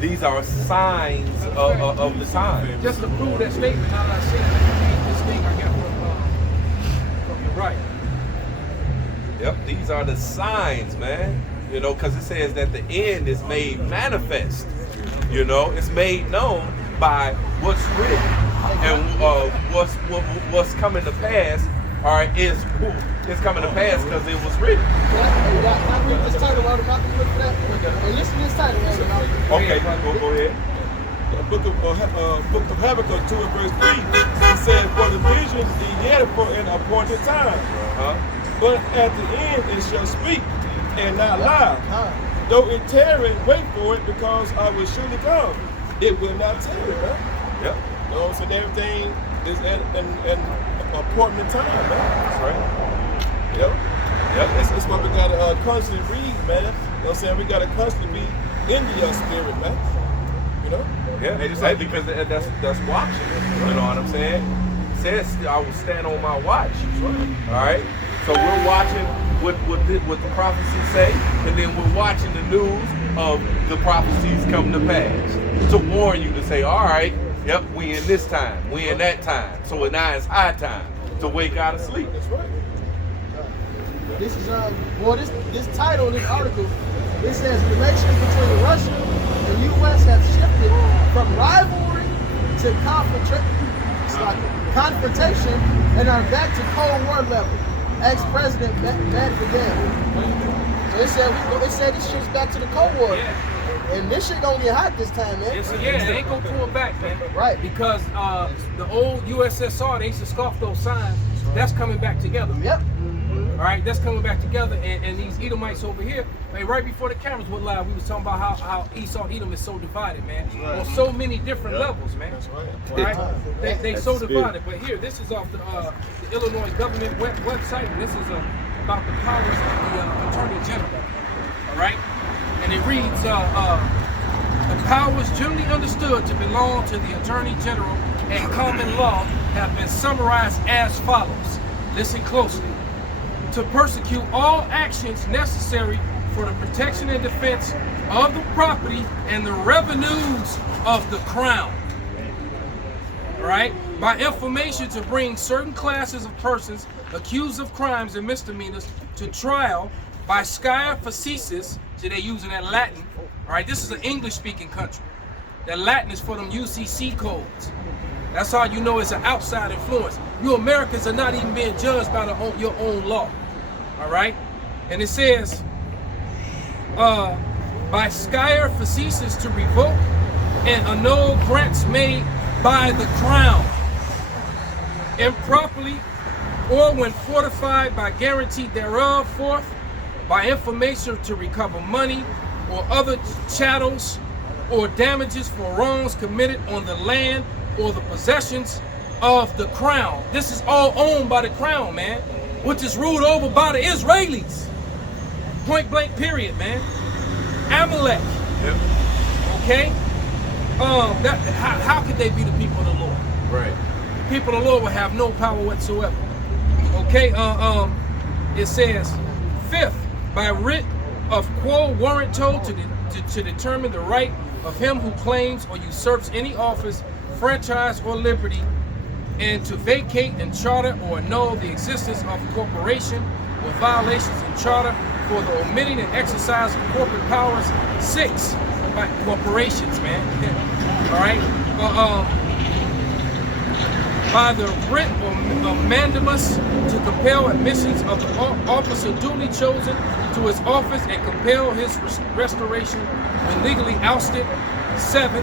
These are signs of the time. Just to prove that statement, now that I said it, this thing I got from your right. Yep, these are the signs, man. You know, because it says that the end is made manifest. You know, it's made known by what's written and what's coming to pass. All right, is coming to pass because it was written. Can I read this title while I'm about to look for that? Hey, listen to this title. Okay, go ahead. The book of Habakkuk 2 and verse 3. It says, "For the vision is yet for an appointed time, but at the end it shall speak and not lie. Though it tarry, wait for it, because I will surely come. It will not tarry." Right? Yep. You know, so everything is at an appointed time, man. That's right. Yep. That's why we gotta constantly read, man. You know what I'm saying? We gotta constantly be in the spirit, man. You know? Yeah, because that's watching. You know what I'm saying? It says I will stand on my watch. All right. So we're watching what the prophecies say, and then we're watching the news of the prophecies come to pass to warn you to say, all right, yep, we in this time, we in that time. So now it's high time to wake out of sleep. That's right. This is this title, this article, it says relations between Russia and U.S. have shifted from rivalry to confrontation and are back to Cold War level. Ex-President Medvedev. So it said this shit's back to the Cold War. Yeah. And this shit gonna get hot this time, man. They ain't gonna pull back, man. Right. Because the old USSR, they used to scoff those signs. That's coming back together. Yep. All right, that's coming back together, and these Edomites over here, right before the cameras went live, we was talking about how Esau Edom is so divided, man, on so many different levels, man. That's right. Right? They so divided. But here, this is off the Illinois government website, and this is about the powers of the Attorney General. All right, and it reads, the powers generally understood to belong to the Attorney General and common law have been summarized as follows. Listen closely. To prosecute all actions necessary for the protection and defense of the property and the revenues of the crown. All right? By information to bring certain classes of persons accused of crimes and misdemeanors to trial by scire facetious, so they're using that Latin. All right? This is an English-speaking country. That Latin is for them UCC codes. That's how you know it's an outside influence. You Americans are not even being judged by your own law. All right? And it says, by scire facetious to revoke and annul grants made by the crown improperly or when fortified by guarantee thereof, forth by information to recover money or other chattels or damages for wrongs committed on the land or the possessions of the crown. This is all owned by the crown, man, which is ruled over by the Israelis. Point blank period, man. Amalek. Yep. Okay? How could they be the people of the Lord? Right. The people of the Lord will have no power whatsoever. Okay? It says, fifth, by writ of quo warranto to determine the right of him who claims or usurps any office, franchise, or liberty, and to vacate in charter or annul the existence of a corporation or violations in charter for the omitting and exercise of corporate powers. 6, by corporations, man. All right. by the writ or mandamus to compel admissions of the officer duly chosen to his office and compel his restoration when legally ousted. 7,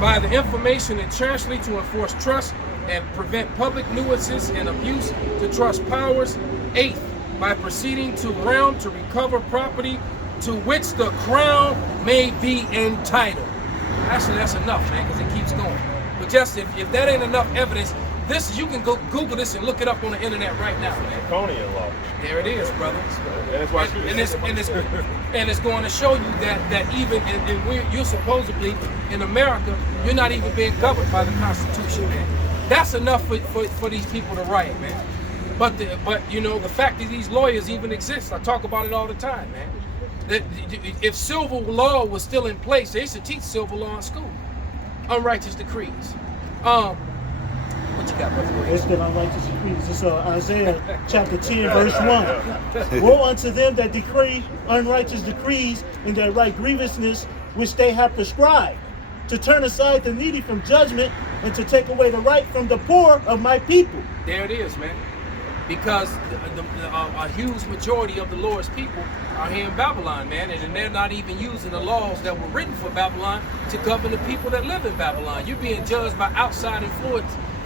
by the information and chancellery to enforce trust and prevent public nuisances and abuse to trust powers. 8, by proceeding to realm to recover property to which the crown may be entitled. Actually, that's enough, man, because it keeps going. But just if that ain't enough evidence, this you can go Google this and look it up on the internet right now, man. Draconian law. There it is, brother. That's why And it's going to show you that even you're supposedly in America, you're not even being governed by the Constitution, man. That's enough for these people to write, man. But you know, the fact that these lawyers even exist, I talk about it all the time, man. That if civil law was still in place, they should teach civil law in school. Unrighteous decrees. What you got, brother? It's the unrighteous decrees. It's Isaiah chapter 10, verse 1. Woe unto them that decree unrighteous decrees and that write grievousness which they have prescribed, to turn aside the needy from judgment and to take away the right from the poor of my people. There it is, man. Because a huge majority of the Lord's people are here in Babylon, man, and they're not even using the laws that were written for Babylon to govern the people that live in Babylon. You're being judged by outside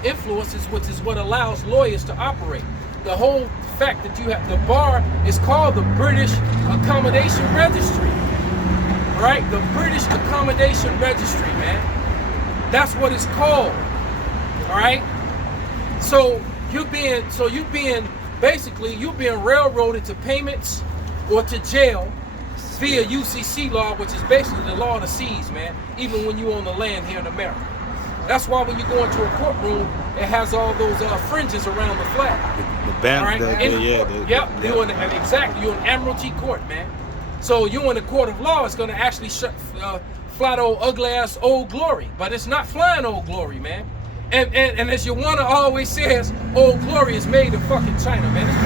influences, which is what allows lawyers to operate. The whole fact that you have the bar is called the British Accommodation Registry, right? The British Accommodation Registry, man. That's what it's called, all right? So you're being railroaded to payments or to jail via UCC law, which is basically the law of the seas, man, even when you own the land here in America. That's why when you go into a courtroom, it has all those fringes around the flag. The band, right? Exactly. You're in Admiralty Court, man. So you in the court of law, it's going to actually fly old ugly ass Old Glory, but it's not flying Old Glory, man. And as your one always says, Old Glory is made in fucking China, man. It's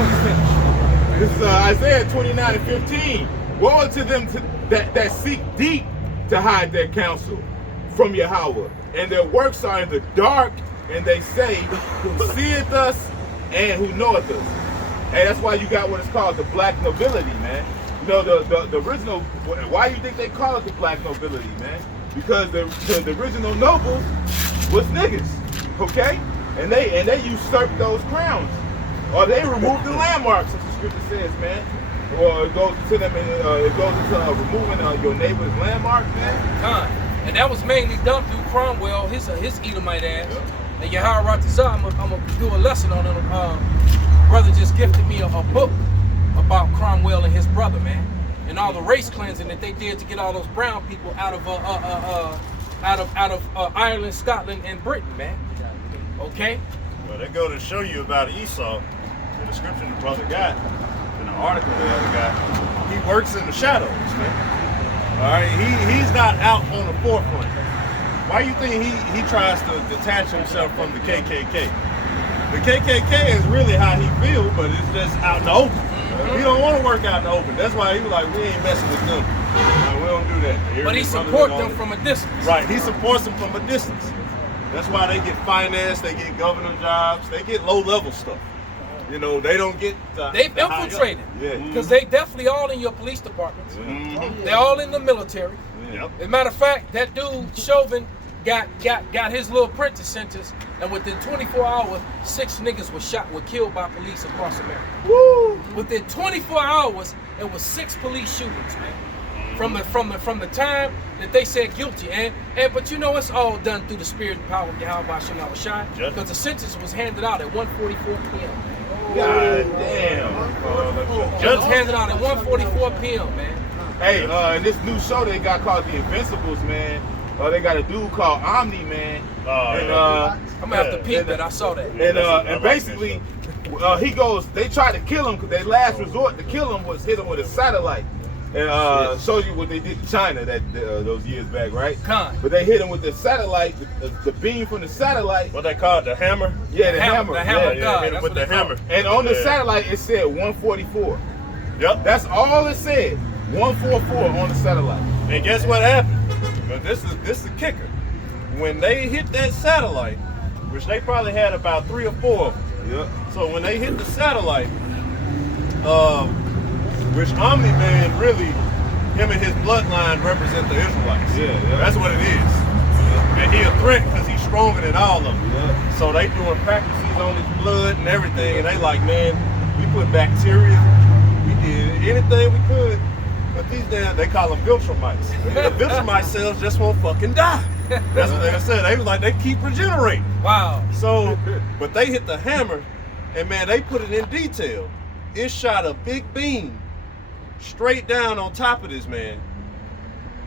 This is Isaiah 29:15. Woe unto them that seek deep to hide their counsel from Yahweh, and their works are in the dark, and they say, who seeth us and who knoweth us. Hey, that's why you got what is called the black nobility, man. You know, the original, why do you think they call it the black nobility, man? Because the original nobles was niggas, okay? And they usurped those crowns. Or they removed the landmarks, as the scripture says, man. Or it goes to them, it goes into removing your neighbor's landmarks, man. And that was mainly done through Cromwell, his Edomite ass. Yep. And Yahweh Ratazah, I'm gonna do a lesson on him. Brother just gifted me a book about Cromwell and his brother, man, and all the race cleansing that they did to get all those brown people out of Ireland, Scotland, and Britain, man. Okay. Well, they go to show you about Esau, the description the brother got, in the article the other got. He works in the shadows, man. All right, he's not out on the forefront. Why you think he tries to detach himself from the KKK? The KKK is really how he feels, but it's just out in the open. He don't want to work out in the open. That's why he was like, we ain't messing with them. We don't do that. But he supports them from a distance. Right, he supports them from a distance. That's why they get finance, they get governor jobs, they get low-level stuff. You know, they don't get... They've infiltrated. Yeah. Because they definitely all in your police departments. Mm-hmm. They're all in the military. Yep. As a matter of fact, that dude, Chauvin, got his little apprentice sentence, and within 24 hours, 6 niggas were killed by police across America. Woo! Within 24 hours, it was 6 police shootings, man. From the time that they said guilty, but you know it's all done through the spirit and power of Yahweh Shem Shai, because the sentence was handed out at 1:44 p.m. God damn. It was handed out at 1:44 p.m. man. Hey, in this new show they got called The Invincibles, man. They got a dude called Omni, man. And I'm gonna have to peep that. I saw that. And basically, he goes. They tried to kill him because their last resort to kill him was hit him with a satellite. And showed you what they did to China those years back, right? But they hit him with the satellite, the beam from the satellite. What they call it, the hammer? Yeah, the hammer. The hammer. Yeah, hit him with the hammer. And on the satellite, it said 144. Yep. That's all it said. 144 on the satellite. And guess what happened? But this is the kicker. When they hit that satellite, which they probably had about 3 or 4 of them. Yep. So when they hit the satellite, which Omni-Man really, him and his bloodline represent the Israelites. Yeah. That's what it is. And he a threat because he's stronger than all of them. Yeah. So they doing practices on his blood and everything, and they like, man, we put bacteria, we did anything we could, but these damn, they call them Viltrumites. The Viltrumite cells just won't fucking die. That's what they said. They was like, they keep regenerating. Wow. So, but they hit the hammer, and man, they put it in detail. It shot a big beam straight down on top of this man,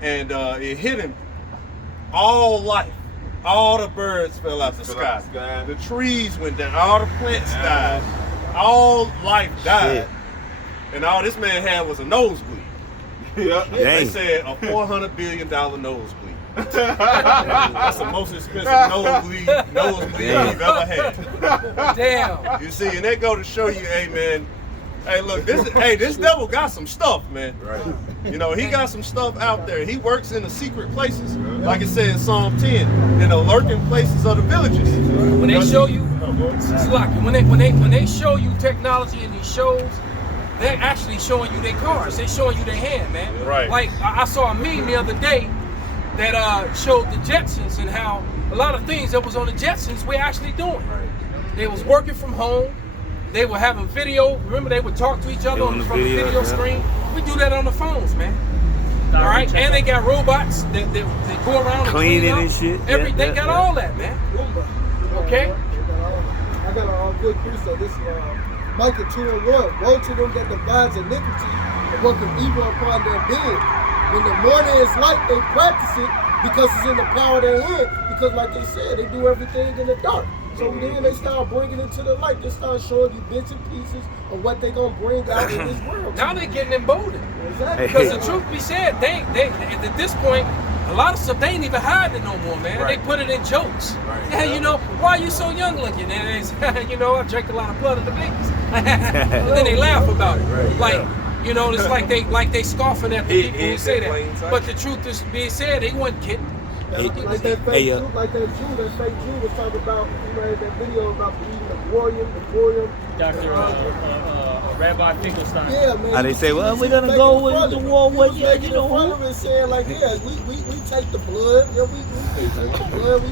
and it hit him. All life, all the birds fell out the sky. The trees went down, all the plants died, all life died, and all this man had was a nosebleed. They said a $400 billion nosebleed. That's the most expensive nosebleed you've ever had. Damn. You see, and they go to show you, hey man, hey look, this devil got some stuff, man. Right. You know, he got some stuff out there. He works in the secret places, like it says in Psalm 10, in the lurking places of the villages. When they show you, it's like when they show you technology in these shows, they're actually showing you their cars. They're showing you their hand, man. Right. Like I saw a meme the other day that showed the Jetsons and how a lot of things that was on the Jetsons we're actually doing. Right. They was working from home. They were having video. Remember, they would talk to each other from the video screen. We do that on the phones, man. All right, and they got robots that go around cleaning and and shit. They got all that, man. Okay. I got a good piece of this. Micah 2:1. Woe to them that divides iniquity and worketh evil upon their being. When the morning is light, they practice it because it's in the power of their hand. Because, like they said, they do everything in the dark. So then they start bringing it to the light. They start showing you bits and pieces of what they're going to bring out in this world. Now they're getting emboldened. Exactly. Because the truth be said, they at this point, a lot of stuff, they ain't even hiding it no more, man. Right. They put it in jokes. Right. Yeah, you know, why are you so young looking? And it's, you know, I drank a lot of blood of the babies. And then they laugh about it. Right. Like, you know, it's like they scoffing at the people who say that. plain sight. But the truth is being said, they wasn't kidding. Like that fake Jew, that fake Jew was talking about, you know, that video about eating the Emporium. Dr. Rabbi Finkelstein. Yeah, man. How they say, well, we're gonna go with the war with you, You know, fun of it, saying like, yeah, we take the blood, yeah, we take the blood, we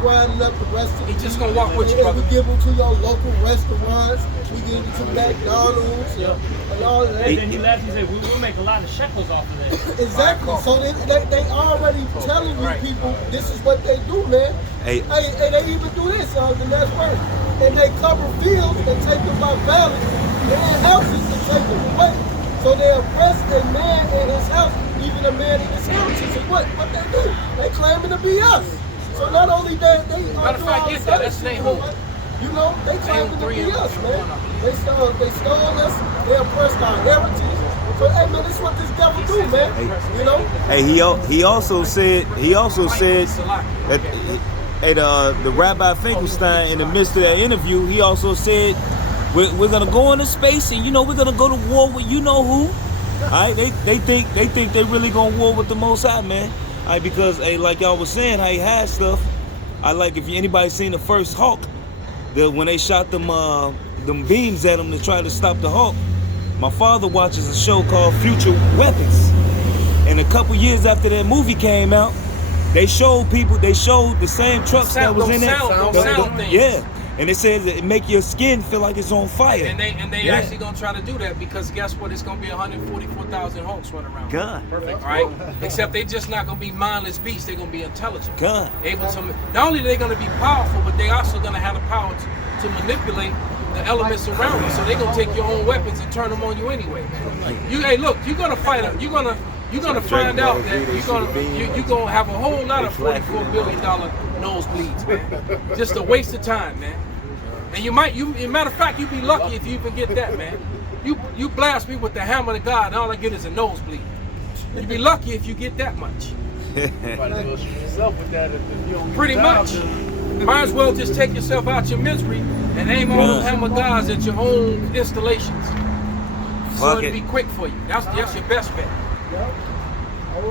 grinding up the rest of He just gonna walk with you, and brother. we give them to your local restaurants, we give them to McDonald's, and all that. And then he left, he said, we'll make a lot of shekels off of that. Exactly. So they already telling you people this is what they do, man. Hey. Hey, they even do this, the next verse. And they cover fields and take them by valleys, and houses and take them away. So they oppress a man in his house, even a man in his house. And what they do? They claiming to be us. So not only that, they Matter of fact, get that. That's Nahum. You know, they claiming to be us, man. They stole us. They oppressed our heritage. So, hey man, this is what this devil do, man. You know. Hey, he also said that the Rabbi Finkelstein, in the midst of that interview, he also said we're gonna go into space and we're gonna go to war with you know who. All right, they think they really gonna war with the Most High, man. All right, because like y'all was saying, how he had stuff. I like if anybody seen the first Hulk, when they shot them beams at him to try to stop the Hulk. My father watches a show called Future Weapons, and a couple years after that movie came out, they showed the same trucks that was in there. Yeah, and they said that it make your skin feel like it's on fire. And they actually gonna try to do that because guess what? It's gonna be 144,000 Hulks running around. God. Perfect. All right. Except they just not gonna be mindless beasts. They're gonna be intelligent. God. Able to. Not only are they gonna be powerful, but they also gonna have the power to manipulate the elements around them. So they're gonna take your own weapons and turn them on you anyway. Hey, look, you're gonna fight them. You're gonna find out that you're gonna have a whole lot of $44 billion nosebleeds, man. Just a waste of time, man. And matter of fact, you'd be lucky if you even get that, man. You blast me with the hammer of God, and all I get is a nosebleed. You'd be lucky if you get that much. Pretty much. Might as well just take yourself out your misery and aim all those hammer gods at your own installations. So it'll be quick for you. That's your best bet. Yeah.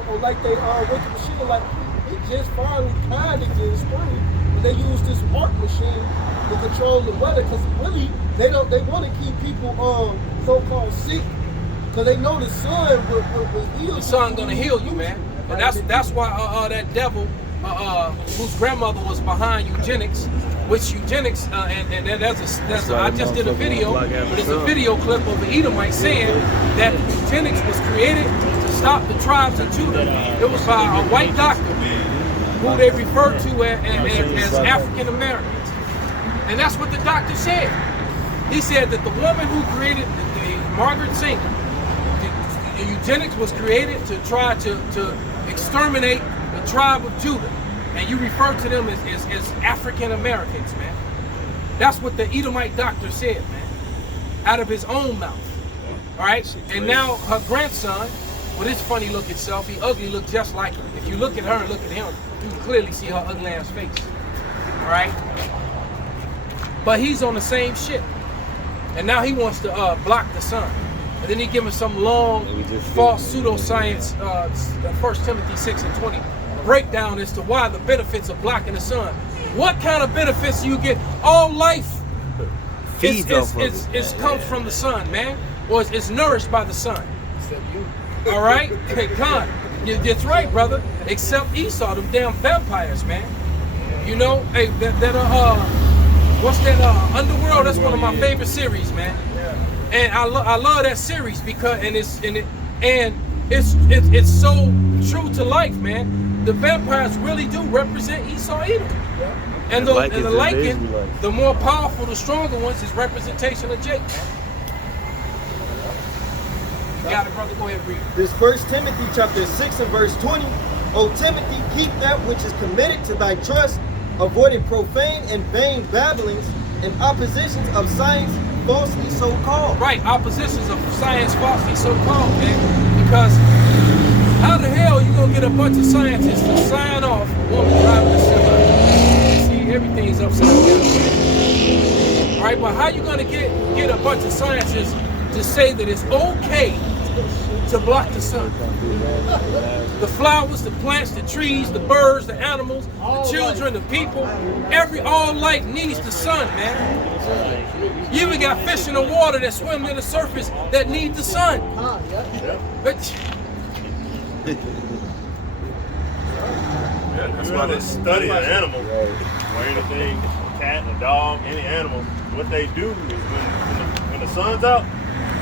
Or like they wicked machine, like it just finally kind of getting spring. they use this arc machine to control the weather, because really they want to keep people so-called sick, because they know the sun will heal. The sun gonna heal you, man. And that's why that devil whose grandmother was behind eugenics, which eugenics and there's I just did a video, but there's a video clip of an Edomite saying that eugenics was created to stop the tribes of Judah. It was by a white doctor who they refer to as African Americans. And that's what the doctor said. He said that the woman who created the Margaret Sanger, the eugenics was created to try to exterminate the tribe of Judah. And you refer to them as African Americans, man. That's what the Edomite doctor said, man. Out of his own mouth. All right? And now her grandson, with his funny looking self, he ugly look just like her. If you look at her and look at him, you can clearly see her ugly ass face. All right? But he's on the same shit. And now he wants to block the sun. And then he give us some long, false pseudoscience, 1 Timothy 6:20, breakdown as to why the benefits of blocking the sun. What kind of benefits do you get? All life comes from the sun, man. Or it's nourished by the sun. All right? Hey, God, that's right, brother. Except Esau, them damn vampires, man. You know, hey, what's that? Underworld. That's one of my favorite series, man. And I love that series because it's so true to life, man. The vampires really do represent Esau Edom. And the Lycan, the more powerful, the stronger ones, is representation of Jacob. You got it, brother. Go ahead and read. This 1 Timothy chapter 6 and verse 20. O Timothy, keep that which is committed to thy trust, avoiding profane and vain babblings and oppositions of science falsely so called. Right, oppositions of science falsely so called, man. Because how the hell are you gonna get a bunch of scientists to sign off on driving the sun? See, everything's upside down, man. All right, but how you gonna get a bunch of scientists to say that it's okay to block the sun? The flowers, the plants, the trees, the birds, the animals, the children, the people, all life needs the sun, man. You even got fish in the water that swim near the surface that need the sun. But that's why they study an animal or anything, a cat, a dog, any animal. What they do is when the sun's out,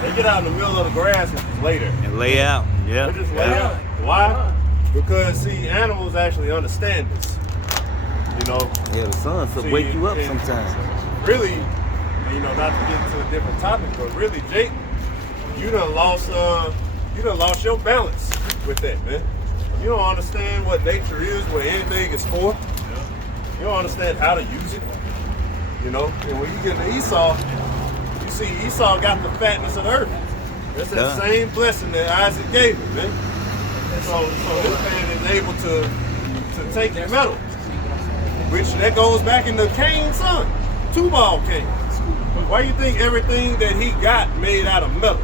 they get out in the middle of the grass and just lay there. And lay out, yeah. They just lay out. Why? Because, see, animals actually understand this. You know? Yeah, the sun will wake you up sometimes. Really, you know, not to get into a different topic, but really, Jake, you done lost your balance with that, man. You don't understand what nature is, what anything is for. You don't understand how to use it. You know? And when you get to Esau, you see Esau got the fatness of the earth. That's that same blessing that Isaac gave him, man. So this man is able to take the metal, which that goes back into Cain's son, Tubal Cain. Why you think everything that he got made out of metal?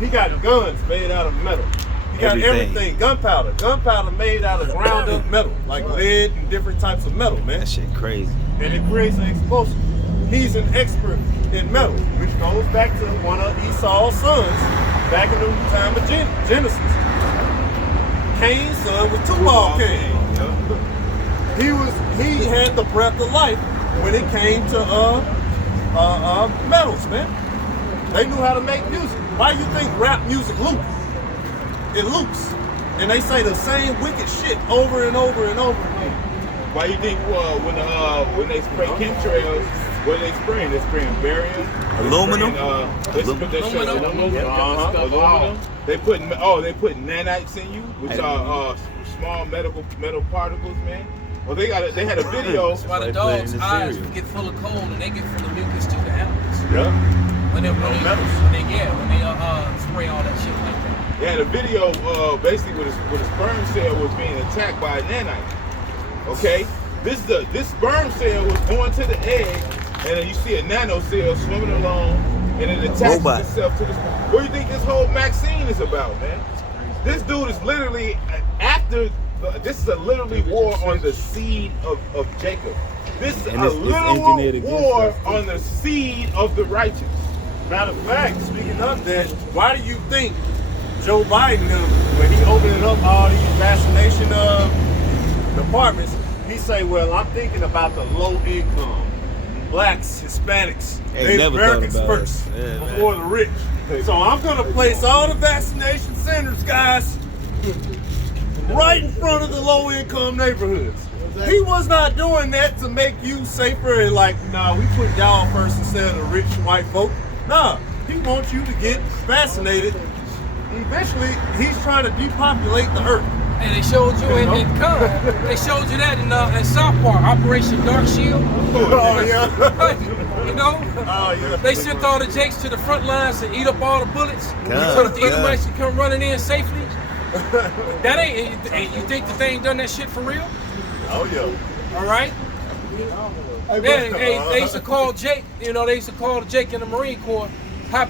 He got guns made out of metal. He got everything, gunpowder. Gunpowder made out of ground up metal, like lead and different types of metal, man. That shit crazy. And it creates an explosive. He's an expert in metal, which goes back to one of Esau's sons back in the time of Genesis. Cain's son was Tubal Cain. He had the breath of life when it came to metals, man. They knew how to make music. Why do you think rap music loops? It loops. And they say the same wicked shit over and over and over again. Why you think when they spray chemtrails, what they spraying? They spraying barium, aluminum. Aluminum. They put nanites in you, which are small metal particles, man. Well, they had a video. That's why the dogs' eyes get full of cold and they get full of mucus to the animals. Yeah. When they spray all that shit like that. They had a video basically where the sperm cell was being attacked by a nanite. Okay, this sperm cell was going to the egg, and then you see a nano cell swimming along, and it attaches itself to the. What do you think this whole vaccine is about, man? This dude is literally after this is a literally war on the seed of Jacob. This is And a it's engineered literal against war us. on the seed of the righteous. Matter of fact, speaking of that, why do you think Joe Biden, when he opening up all these vaccination departments, he say, well, I'm thinking about the low income, blacks, Hispanics, Ain't Native never thought Americans about it. first, Yeah, before the rich. So I'm gonna place all the vaccination centers, guys, right in front of the low income neighborhoods. He was not doing that to make you safer and like, nah, we put y'all first instead of the rich white folk. Nah, he wants you to get vaccinated. Eventually, he's trying to depopulate the earth. And they showed you in they showed you that in South Park, Operation Dark Shield. Oh, yeah. You know? Oh, yeah. They sent all the Jakes to the front lines to eat up all the bullets God, so that the God. Edomites can come running in safely. That ain't you think that they ain't done that shit for real? Oh, yeah. All right? Yeah, they used to call Jake, you know, they used to call Jake in the Marine Corps high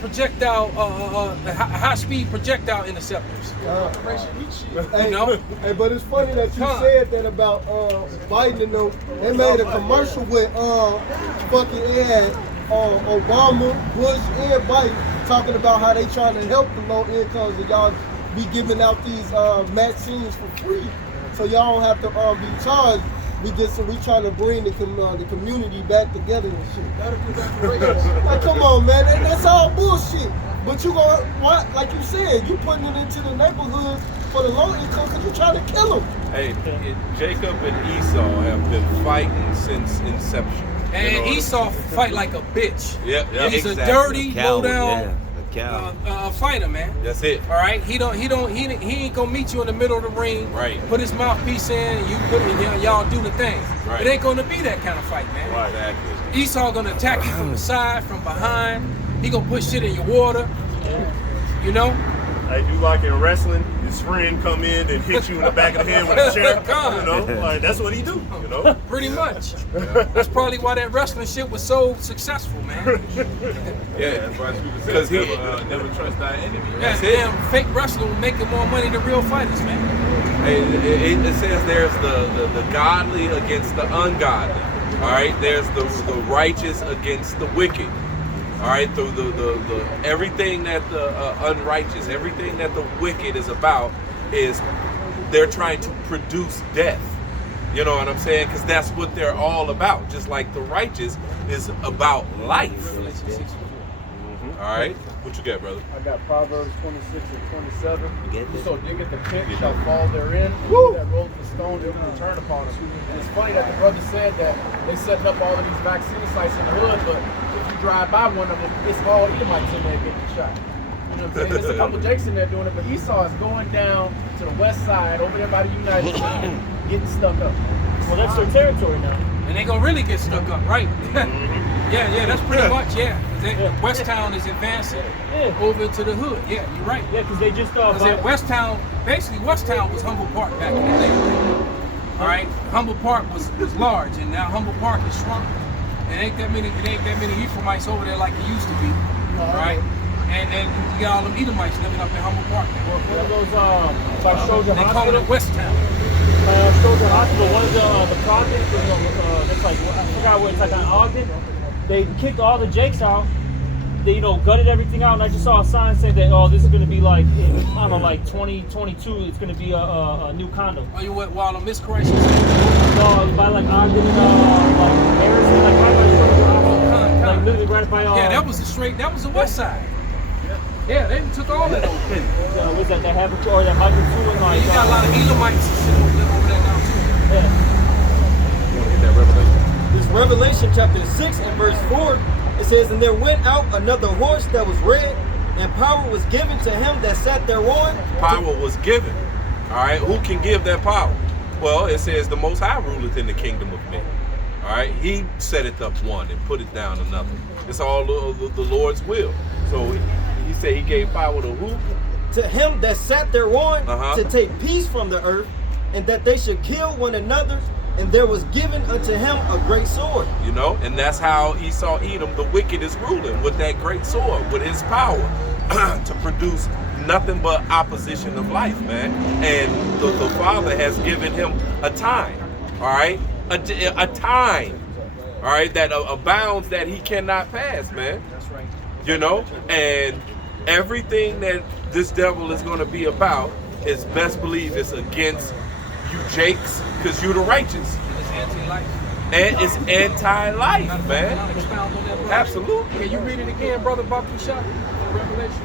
speed projectile interceptors. Hey, You know? hey, but it's funny that you Huh. said that about Biden and them. They made a commercial with fucking Ed, Obama, Bush, and Biden talking about how they trying to help the low incomes and y'all be giving out these vaccines for free, so y'all don't have to be charged. We trying to bring the community back together and shit. Like, come on, man, that's all bullshit. But you gonna, what? Like you said, you putting it into the neighborhoods for the low income because you trying to kill them. Hey, Jacob and Esau have been fighting since inception. And You know, Esau fight like a bitch. Yep, He's exactly. a dirty, low Coward, down yeah, a coward. fighter, man. That's it. All right, he ain't gonna meet you in the middle of the ring. Right. Put his mouthpiece in, and you put it in, y'all do the thing. Right. It ain't gonna be that kind of fight, man. Right. Exactly. Esau gonna attack you from the side, from behind. He gonna put shit in your water. You know? They do like in wrestling, his friend come in and hit you in the back of the head with a chair. God. You know, like that's what he do. You know, Pretty much. That's probably why that wrestling shit was so successful, man. Yeah, That's why people because say he. never trust thy enemy. Yeah, That's it. damn fake wrestling was making more money than real fighters, man. Hey, it says there's the godly against the ungodly. All right, there's the righteous against the wicked. All right, through the everything that the unrighteous, everything that the wicked is about is they're trying to produce death. You know what I'm saying? Because that's what they're all about. Just like the righteous is about life. All right, what you got, brother? I got Proverbs 26 and 27. Get this. So diggeth the pit shall fall therein, and he that rolls the stone it will return upon him. And it's funny that the brother said that they setting up all of these vaccine sites in the hood, but if you drive by one of them, it's all Edomites in there getting shot. You know what I'm saying? There's a couple Jakes in there doing it, but Esau is going down to the west side, over there by the United States, getting stuck up. Well, that's their territory now. And they gonna really get stuck up, right? Yeah, that's pretty much, yeah. West Town is advancing over to the hood. Yeah, you're right. Yeah, because they just Because at West Town, basically West Town was Humble Park back in the day. All right, Humble Park was large, and now Humble Park is shrunk. It ain't that many Ephraimites over there like it used to be. All right, and you got all them Edomites living up in Humble Park. One of those, like Soldier They call Hospital. it West Town. Soldier Hospital, one of the projects, that's like, I forgot what it's like on Ogden. They kicked all the Jakes out. They, gutted everything out, and I just saw a sign saying that, this is going to be like, I don't know, like 2022, it's going to be a new condo. Oh, you went while the miscorrections? No, by like Ogden, like Harrison, like right by Soldier Hospital. Like literally right by, Yeah, that was the West Side. Yeah, they took all that over. Was that have or that Michael too and like You got a lot of Edomites and shit living over there now too. Yeah. You want to get that revelation? This Revelation chapter 6 and verse 4, it says, and there went out another horse that was red, and power was given to him that sat thereon. Power was given. All right, who can give that power? Well, it says the Most High ruleth in the kingdom of men. All right, he setteth up one and put it down another. It's all the Lord's will. So he said he gave power to who? To him that sat thereon Uh-huh. to take peace from the earth, and that they should kill one another, and there was given unto him a great sword. And that's how Esau Edom, the wicked, is ruling with that great sword, with his power. to produce nothing but opposition of life, man. And the Father has given him a time, all right? A time, all right, that abounds that he cannot pass, man. That's right. You know? And everything that this devil is going to be about is best believe it's against you Jakes, because you're the righteous. It's anti-life. And it's anti-life, man. Absolutely. Can you read it again, Brother Bakusha? Revelation.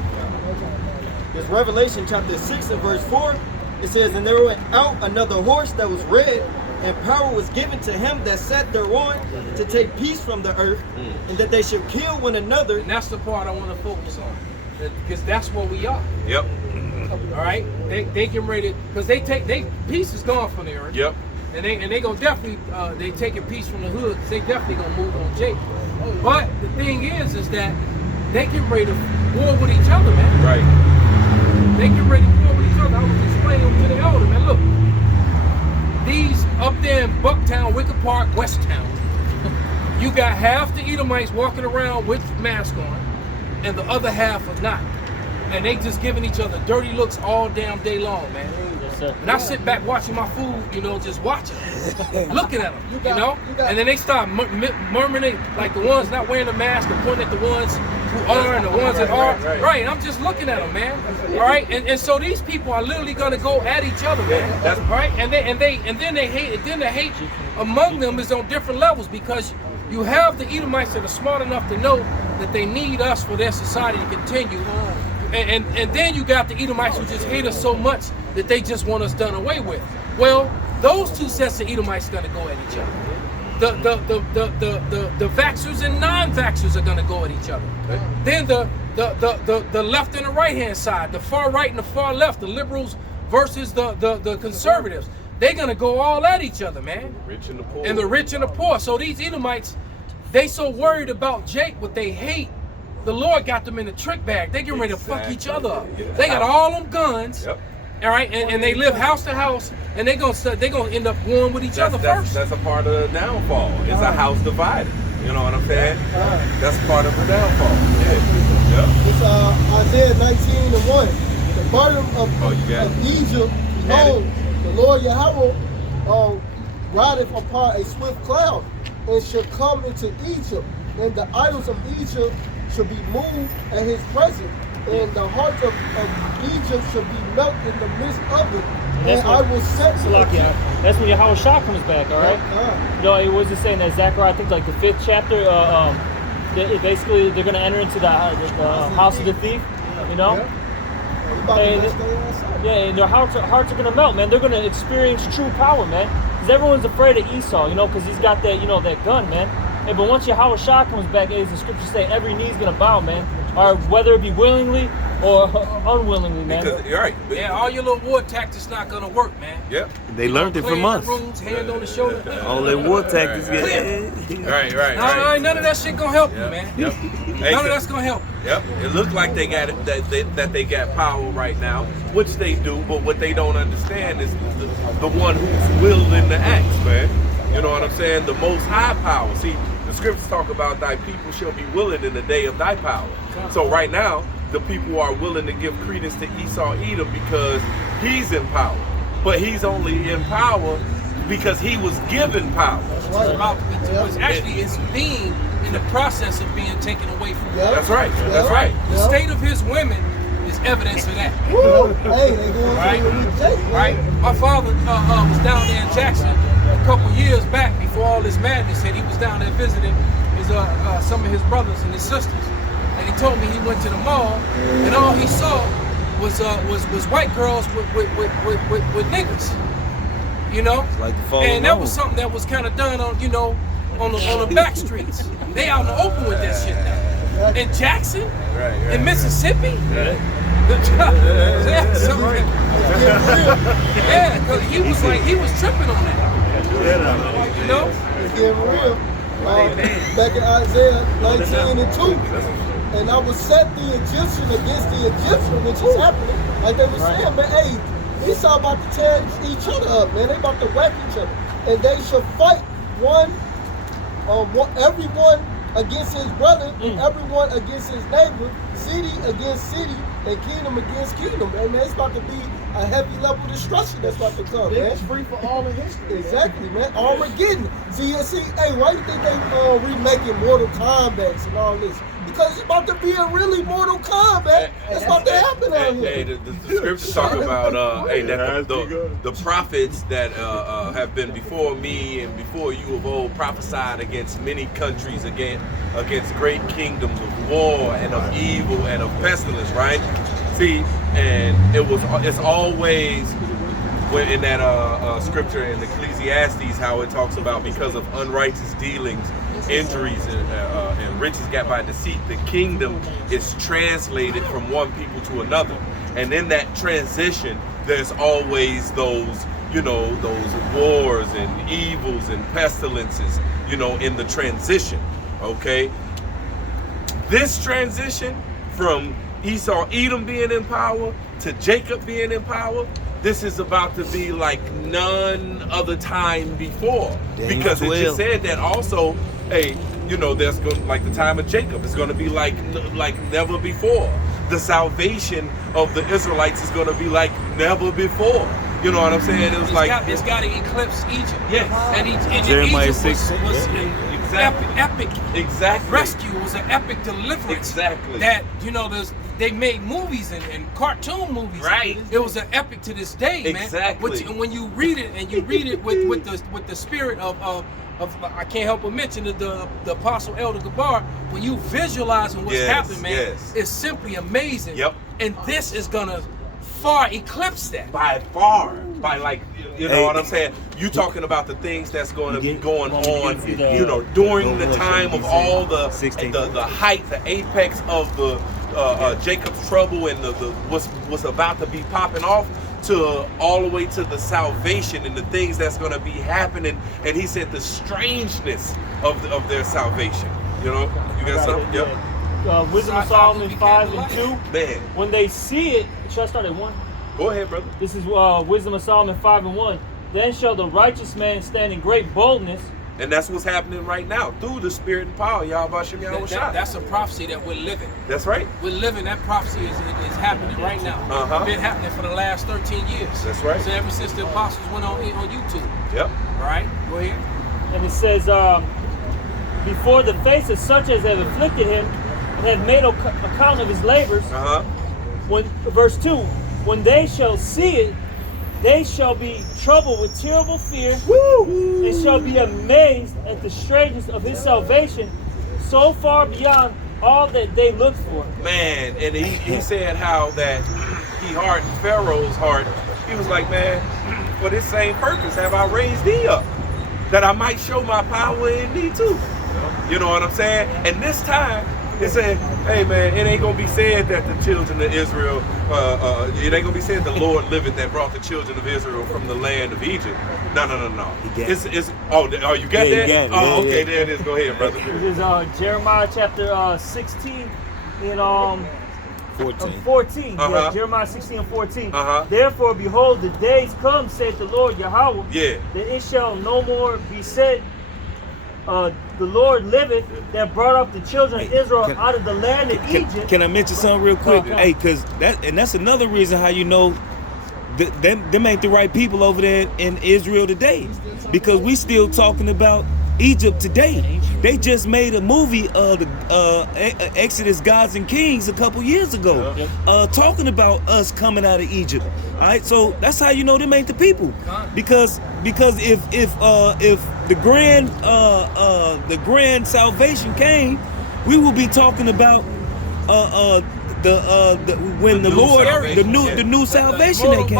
It's Revelation chapter 6 and verse 4. It says, and there went out another horse that was red, and power was given to him that sat thereon to take peace from the earth, and that they should kill one another. And that's the part I want to focus on, because that's what we are. Yep. All right, they get ready because peace is gone from the earth. Yep. And they gonna definitely they taking peace from the hood. Cause they definitely gonna move on Jake. But the thing is that they get ready to war with each other, man. Right. They get ready to war with each other. I was explaining to the elder, man. Look, these up there in Bucktown, Wicker Park, Westtown, you got half the Edomites walking around with masks on, and the other half are not. And they just giving each other dirty looks all damn day long, man. Yes, sir. And I sit back watching my food, just watching them, looking at them, and then they start murmuring, like the ones not wearing the mask and pointing at the ones who are and the ones that are. Right, and I'm just looking at them, man. All right, and so these people are literally gonna go at each other, man. That's right, and then they hate. And then the hate among them is on different levels, because you have the Edomites that are smart enough to know that they need us for their society to continue. And then you got the Edomites who just hate us so much that they just want us done away with. Well, those two sets of Edomites are gonna go at each other. The vaxxers and non-vaxxers are gonna go at each other. Then the left and the right hand side, the far right and the far left, the liberals versus the conservatives, they're gonna go all at each other, man. Rich and the poor. And the rich and the poor. So these Edomites, they so worried about Jake, what they hate. The Lord got them in the trick bag. They getting ready to fuck each other up. They got all them guns, all right, and they live house to house, and they gonna end up warring with each other first. That's a part of the downfall. It's a house divided. You know what I'm saying? That's part of the downfall. Yeah. It's Isaiah 19 and 1. The bottom of Egypt, behold, the Lord Yahweh rideth upon a swift cloud, and shall come into Egypt, and the idols of Egypt shall be moved at his presence, and the heart of Egypt shall be melted in the midst of it, and I will set that's when Yahweh Shah comes back, all right? It wasn't saying that Zechariah, I think like the 5th chapter, basically they're going to enter into the house of the thief, and their hearts are going to melt, man. They're going to experience true power, man. Because everyone's afraid of Esau, because he's got that, that gun, man. Hey, but once Yahweh Shah comes back, as the scriptures say, every knee's gonna bow, man. Or whether it be willingly or unwillingly, man. Because you're right. Yeah, all your little war tactics not gonna work, man. Yep. They learned it from us. Rooms, hand on the shoulder. All their war tactics Right. None of that shit gonna help you, man. Yep. None of that's gonna help. Yep. It looks like they got it, that they got power right now, which they do. But what they don't understand is the one who's wielding the axe, man. You know what I'm saying? The most high power. See, the scriptures talk about thy people shall be willing in the day of thy power. So right now, the people are willing to give credence to Esau Edom because he's in power. But he's only in power because he was given power. It's being in the process of being taken away from him. That's right. That's right. The state of his women is evidence of that. Right? My father was down there in Jackson a couple years back before all this madness hit. He was down there visiting some of his brothers and his sisters, and he told me he went to the mall and all he saw was white girls with niggas, Like the fall and that was something that was kind of done on on the back streets. They out in the open with that shit now. In Jackson, in Mississippi. Yeah, because he was tripping on that. It's getting real. Back in Isaiah 19 and 2. And I will set the Egyptian against the Egyptian, which is happening. Like they were saying, man, hey, Esau about to tear each other up, man. They about to whack each other. And they shall fight everyone against his brother, and everyone against his neighbor, city against city, and kingdom against kingdom. Man, it's about to be a heavy level of destruction that's about to come, man. It's free for all in history. Exactly, man. Armageddon. See, hey, why you think they remaking Mortal Kombat and all this? Because it's about to be a really Mortal Kombat. That's about to happen out here. Hey, the scriptures talk about that the prophets that have been before me and before you of old prophesied against many countries, against great kingdoms of war and of evil and of pestilence, right? See, and it's always in that scripture in Ecclesiastes how it talks about because of unrighteous dealings, injuries, and riches got by deceit, the kingdom is translated from one people to another. And in that transition, there's always those wars and evils and pestilences, in the transition, okay? This transition from Esau, Edom being in power to Jacob being in power, this is about to be like none other time before. Because it just said that also, hey, there's going to, like the time of Jacob, it's going to be like never before. The salvation of the Israelites is going to be like never before. You know what I'm saying? It was it's got to eclipse Egypt. Yes. And Jeremiah Egypt 6. was epic. Exactly. Rescue was an epic deliverance. Exactly. That they made movies and cartoon movies. Right. It was an epic to this day, man. Exactly. Which, when you read it and you read it with the spirit of I can't help but mention the Apostle Elder Gabar, when you visualizing what's happening, man, it's simply amazing. Yep. And this is gonna far eclipse that. By far. By what I'm saying? You talking about the things that's going to be going on, during the time of all the height, the apex of the Jacob's trouble and the what's about to be popping off, to all the way to the salvation and the things that's going to be happening. And he said the strangeness of their salvation. You got something? Yep. Wisdom of Solomon 5 and 2. Man. When they see it, should I start at 1? Go ahead, brother. This is Wisdom of Solomon 5 and 1. Then shall the righteous man stand in great boldness. And that's what's happening right now through the spirit and power. That's a prophecy that we're living. That's right. We're living. That prophecy is happening right now. It's been happening for the last 13 years. That's right. So ever since the apostles went on YouTube. Yep. All right. Go ahead. And it says, before the face of such as have afflicted him and have made account of his labors. When verse 2, when they shall see it, they shall be troubled with terrible fear, and shall be amazed at the strangeness of his salvation, so far beyond all that they looked for. Man, and he said how that he hardened Pharaoh's heart. He was like, man, for this same purpose have I raised thee up, that I might show my power in thee too. You know what I'm saying? And this time, it said, hey man, it ain't gonna be said that the children of Israel, it ain't gonna be said the Lord liveth that brought the children of Israel from the land of Egypt. No. You got that? Oh, okay, there it is. Go ahead, brother. This is Jeremiah chapter 16 and 14. Yeah, Jeremiah 16 and 14. Therefore, behold, the days come, saith the Lord Yahweh, that it shall no more be said, the Lord liveth that brought up the children of Israel out of the land of Egypt. Can I mention something real quick? Hey, because that's another reason how you know them ain't the right people over there in Israel today, because we still talking about Egypt today. They just made a movie of the Exodus, Gods and Kings a couple years ago, talking about us coming out of Egypt. All right, so that's how you know them ain't the people, because if the grand salvation came, we will be talking about the new salvation that came.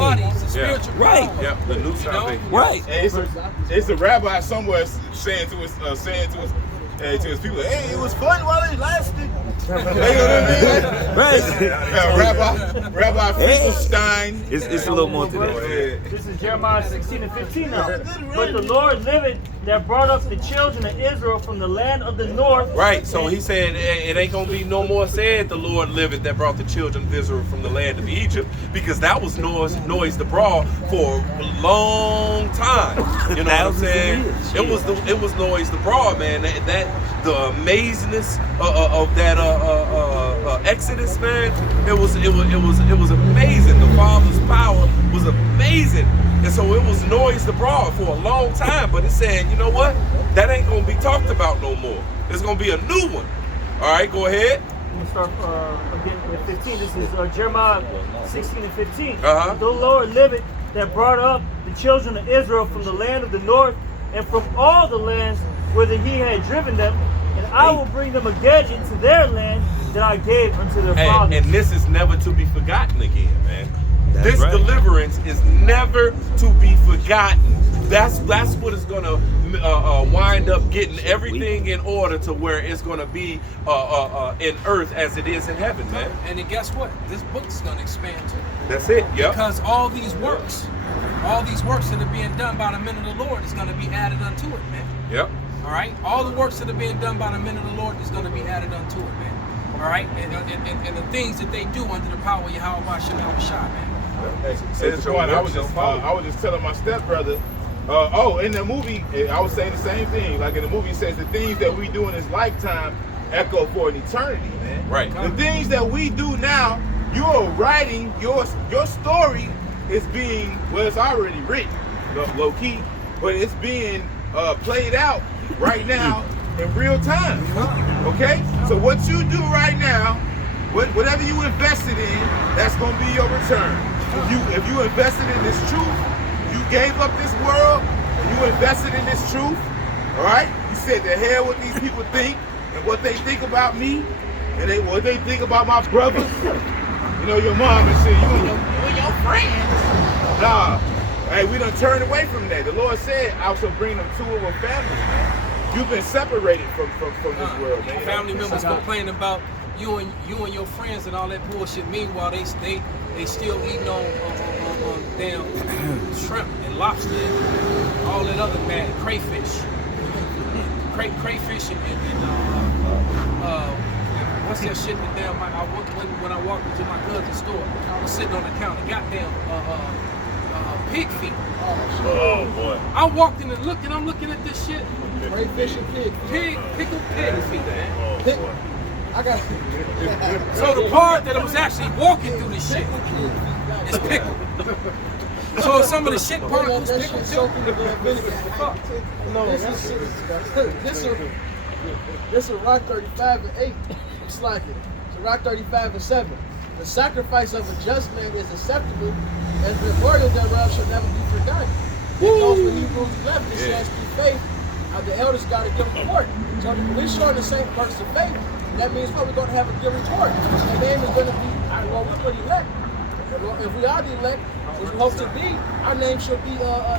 Right. Yep. The new salvation. Right. It's a rabbi somewhere saying to his people, hey, it was fun while it lasted. You know what I mean? Right. Rabbi Finkelstein. It's a little more to that. This is Jeremiah 16 and 15 now. But the Lord liveth that brought up the children of Israel from the land of the north. Right, so he said it ain't gonna be no more said the Lord liveth that brought the children of Israel from the land of Egypt, because that was noised abroad for a long time. You know what I'm saying? It was noised abroad, man. That the amazingness of that Exodus, man. It was amazing. The Father's power was amazing. And so it was noised abroad for a long time, but it said, you know what? That ain't gonna be talked about no more. It's gonna be a new one. All right, go ahead. We'll start again with 15. This is Jeremiah 16 and 15. Uh-huh. The Lord liveth that brought up the children of Israel from the land of the north and from all the lands whither he had driven them, and I will bring them again into their land that I gave unto their fathers. And this is never to be forgotten again, man. That's This right. deliverance is never to be forgotten. That's what is gonna wind up getting everything in order to where it's gonna be in earth as it is in heaven, man. And then guess what? This book's gonna expand too. That's it. Yep. Because all these works that are being done by the men of the Lord is gonna be added unto it, man. Yep. All right, all the works that are being done by the men of the Lord is going to be added unto it, man. All right, and the things that they do under the power of Yahweh Hashem Shah, man. I was just telling my stepbrother. In the movie, I was saying the same thing. Like in the movie, it says the things that we do in this lifetime echo for an eternity, man. Right. The things that we do now, you're writing your story is being it's already written, low key, but it's being played out right now in real time. Okay? So what you do right now, whatever you invested in, that's gonna be your return. If you invested in this truth, you gave up this world, and you invested in this truth, all right? You said the hell what these people think and what they think about me, and what they think about my brothers. You know, your mom and shit, you and your friends. Nah. Hey, we done turned away from that. The Lord said, I shall bring them to a family, man. You've been separated from this world, man. Family members complain about you and your friends and all that bullshit. Meanwhile, they still eating on damn shrimp and lobster and all that other mad crayfish. Crayfish and what's that shit that damn when I walked into my cousin's store, I was sitting on the counter, goddamn pig feet. Oh boy. I walked in and looked, and I'm looking at this shit. Crayfish and Pickled pig feet, man. Pig. I got. So the part that I was actually walking through this shit is pickled. So some of the shit part was pickled too. No, this is Rock 35 and 8. I'm slacking. It's Rock 35 and 7. The sacrifice of a just man is acceptable, and the memorial thereof shall never be forgotten. Because when Hebrews 11, it says through faith, the elders got to give a report. So we're showing the same verse of faith. That means we're going to have a good report. The name is going to be, we're elect. If we are the elect, which we hope to be, our name should be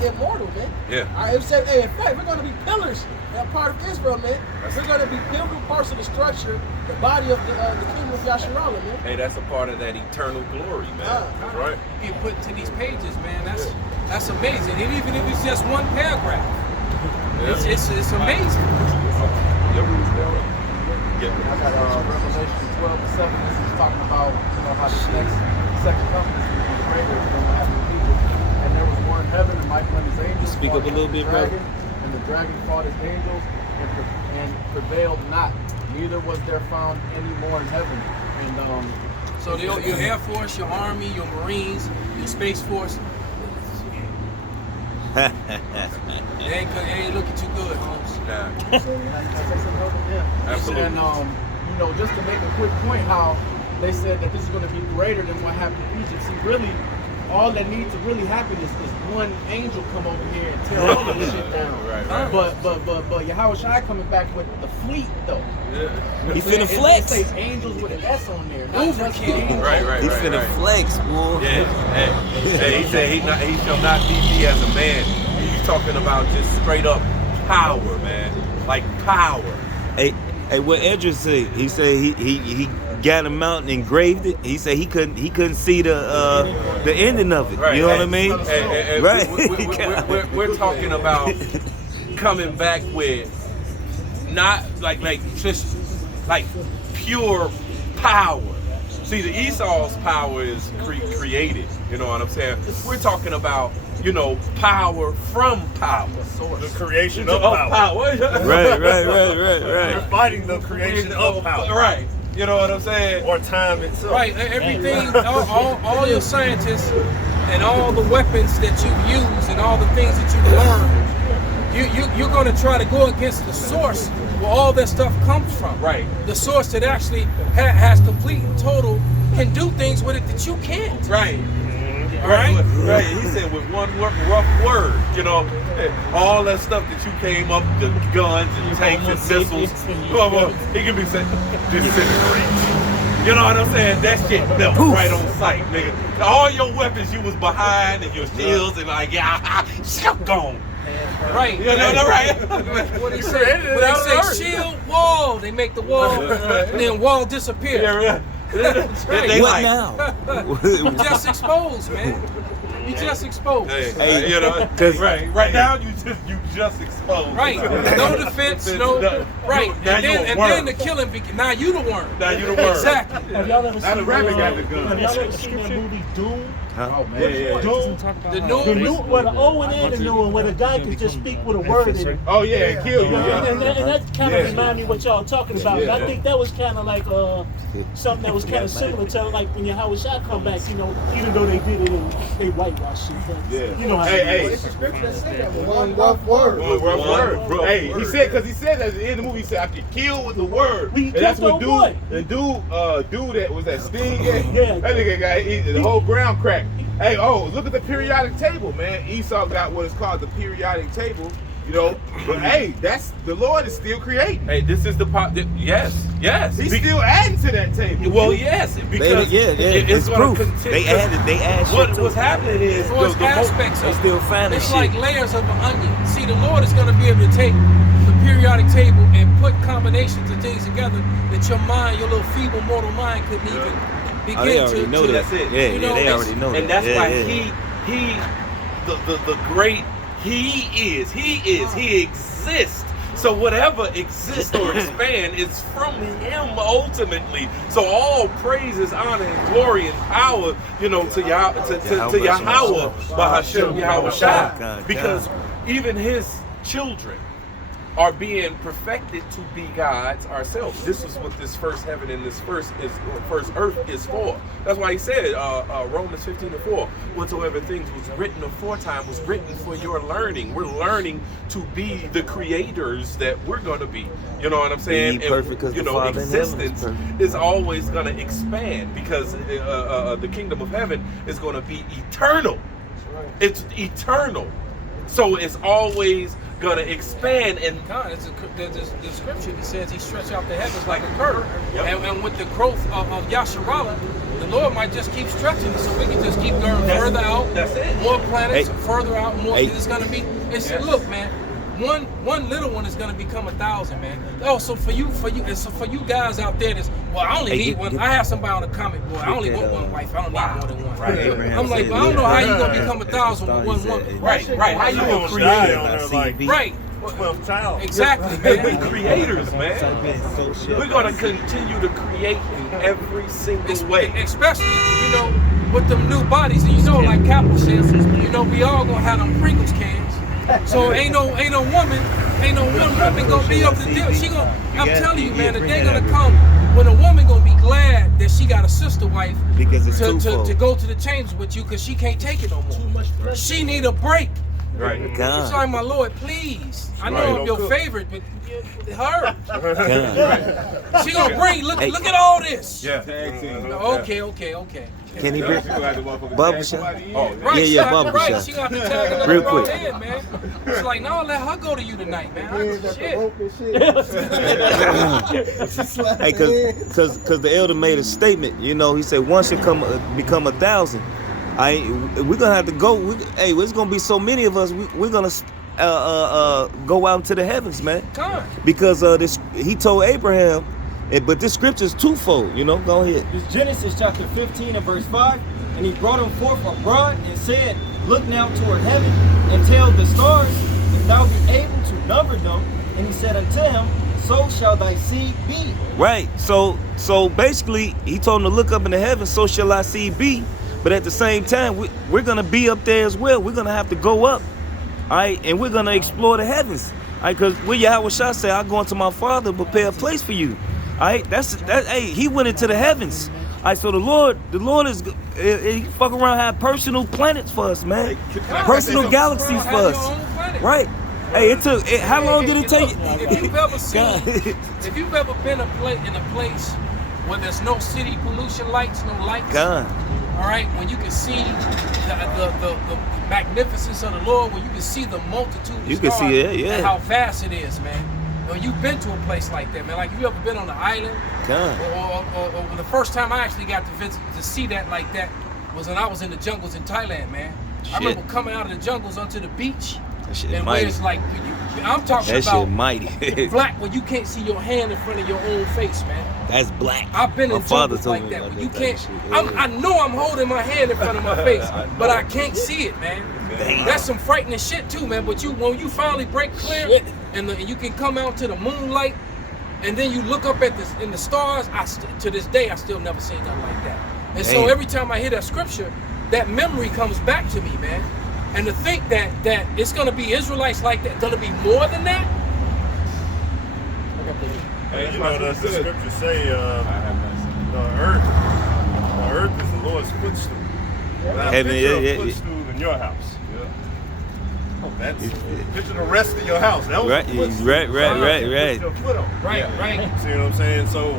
immortal, man. Yeah. All right, it said, hey, in fact, we're going to be pillars that part of Israel, man. We're going to be pivotal parts of the structure, the body of the kingdom of Yasharallah, man. Hey, that's a part of that eternal glory, man. That's right. You put into these pages, man. That's amazing. And even if it's just one paragraph, it's amazing. I got Revelation 12 and 7. This is talking about how this next second coming is going to be greater than what happened to Egypt. And there was war in heaven, and Michael and his angels Speak up a little bit, brother. And the dragon fought his angels and prevailed not. Neither was there found any more in heaven. And so your Air Force, your Army, your Marines, your Space Force, they ain't looking too good, Holmes. Absolutely. And just to make a quick point, how they said that this is going to be greater than what happened in Egypt. See, really, all that needs to really happen is one angel come over here and tear all of this shit down. Right. But Yahweh Shai coming back with the fleet though. He finna flex. It say angels with an S on there. Right. He finna flex, boy. Yeah. Hey, he said he shall not be me as a man. He's talking about just straight up power, man. Like power. Hey, what Edris said? He said he got a mountain and engraved it. He said he couldn't see the ending of it. Right. You know what I mean? And Right. We're talking about coming back with not like just like pure power. See, the Esau's power is created. You know what I'm saying? We're talking about, you know, power from power. The creation of power. Right. We're fighting the creation of power. Right. You know what I'm saying? Or time itself. Right, everything, all your scientists and all the weapons that you use and all the things that you learn, you're going to try to go against the source where all that stuff comes from. Right. The source that actually has complete and total, can do things with it that you can't. Right. Right? Right. He said with one rough word, you know, all that stuff that you came up, the guns and tanks and missiles, he can be said, disintegrate. You know what I'm saying? That shit melt right on sight, nigga. All your weapons you was behind and your shields and like, gone. Right. You know, right? What he said? They say shield, wall. They make the wall, and then wall disappear. Yeah, right. What now? You just exposed, man. You just exposed. Hey, you know, right now you just exposed. Right. No defense, no. Right. And then the killing begins. Now you the worm. Now you the worm. Exactly. Have y'all ever seen the rabbit got the gun. Have y'all ever seen that movie Doom? Oh man, yeah. Doom. The new, where the old and the new one, where the guy can just speak with a word in it. Oh yeah, and kill you. And that kind of remind me what y'all talking about. Yeah. I think that was kind of like something that was kind of similar to like when your Howard Shot come back. You know, even though they did it in they whitewashed it, but you know how. Hey, One rough word. One rough word. Hey, he said at the end of the movie, he said I could kill with the word. We And that's what killed dude that was that Sting. Yeah. That nigga got the whole ground cracked. Hey, look at the periodic table, man. Esau got what is called the periodic table. You know, but hey, that's the Lord is still creating. Hey, this is the yes. He's still adding to that table. Well, yes, because it's proof. They added. What's happening is There's aspects of it. Still finding It's shit. like layers of an onion. See, the Lord is going to be able to take the periodic table and put combinations of things together that your mind, your little feeble mortal mind, couldn't even begin to. That's it. Yeah, you know, they already know that. And that's why he the great he exists. So whatever exists or expand is from him ultimately. So all praises, honor, and glory and power, you know, to Yahweh, Bahashem Yahweh Shai. Because even his children are being perfected to be gods ourselves. This is what this first heaven and this first earth is for. That's why he said, Romans 15:4, whatsoever things was written aforetime was written for your learning. We're learning to be the creators that we're going to be. You know what I'm saying? Perfect, and, you know, existence is always going to expand because the kingdom of heaven is going to be eternal. It's eternal. So it's always gonna expand and the scripture that says he stretched out the heavens like a curtain. And with the growth of Yasharallah, the Lord might just keep stretching it so we can just keep going further out. That's it. More planets, further out, more. It's gonna be. Look, man. One little one is gonna become 1,000, man. Oh, so for you guys out there, I only need one. I have somebody on the comic board. I only want one wife. I don't need more than one. Right. I'm like, well, I don't know how you gonna become 1,000 with one woman. Right. How you gonna create like right. 12th child. Exactly, We're man. creators, man. We're gonna continue to create in every single way. Especially, you know, with them new bodies, and you know, like Capital says, you know, we all gonna have them Pringles cans. So ain't no one woman gonna be able to deal. I'm telling you, man, the day gonna come when a woman gonna be glad that she got a sister wife because it's to go to the chambers with you because she can't take it no more. Too much. She need a break. Right. God. Sorry, my Lord, please. I know I'm your favorite, but her. God. She gonna bring. Look at all this. Yeah. Okay. Can he bring Bubba Shop? Oh, Right, Yeah, Bubba right. Shop. She got to tag it Real right quick. in, man. She's like, no, let her go to you tonight, man. Hey, cause the elder made a statement. You know, he said one should become 1,000. We're gonna have to go. It's gonna be so many of us. We're gonna go out into the heavens, man. Come. Because he told Abraham But this scripture is twofold, you know. Go ahead. It's Genesis chapter 15 and verse 5. And he brought him forth abroad and said, look now toward heaven and tell the stars, if thou be able to number them. And he said unto him, so shall thy seed be. Right. So basically, he told him to look up in the heavens, so shall thy seed be. But at the same time, we're going to be up there as well. We're going to have to go up. All right. And we're going to explore the heavens. All right. Because what Yahweh Shah said, I'll go unto my Father and prepare a place for you. All right. Hey, he went into the heavens. All right. So the Lord is, he fuck around, have personal planets for us, man. Personal galaxies for us. Right. Hey, how long did it take? If you've ever been in a place where there's no city pollution lights, no lights, God. All right, when you can see the magnificence of the Lord, when you can see the multitude of stars, see it, yeah. and how vast it is, man. When you've been to a place like that, man, like you ever been on an island, or the first time I actually got to visit to see that like that was when I was in the jungles in Thailand, man. I remember coming out of the jungles onto the beach. And where it's like, I'm talking that about shit mighty. black when you can't see your hand in front of your own face, man. That's black. I've been in jungles like that. When you can't, I know I'm holding my hand in front of my face, but I can't see it, man. Damn. That's some frightening shit too, man. But when you finally break clear and you can come out to the moonlight, and then you look up at in the stars, to this day I still never seen nothing like that. And so every time I hear that scripture, that memory comes back to me, man. And to think that it's going to be Israelites like that, going to be more than that? And you know, the scriptures say the earth is the Lord's footstool. Heaven, a footstool in your house. That's picture the rest of your house. That was right. Put your foot on. Right. See what I'm saying? So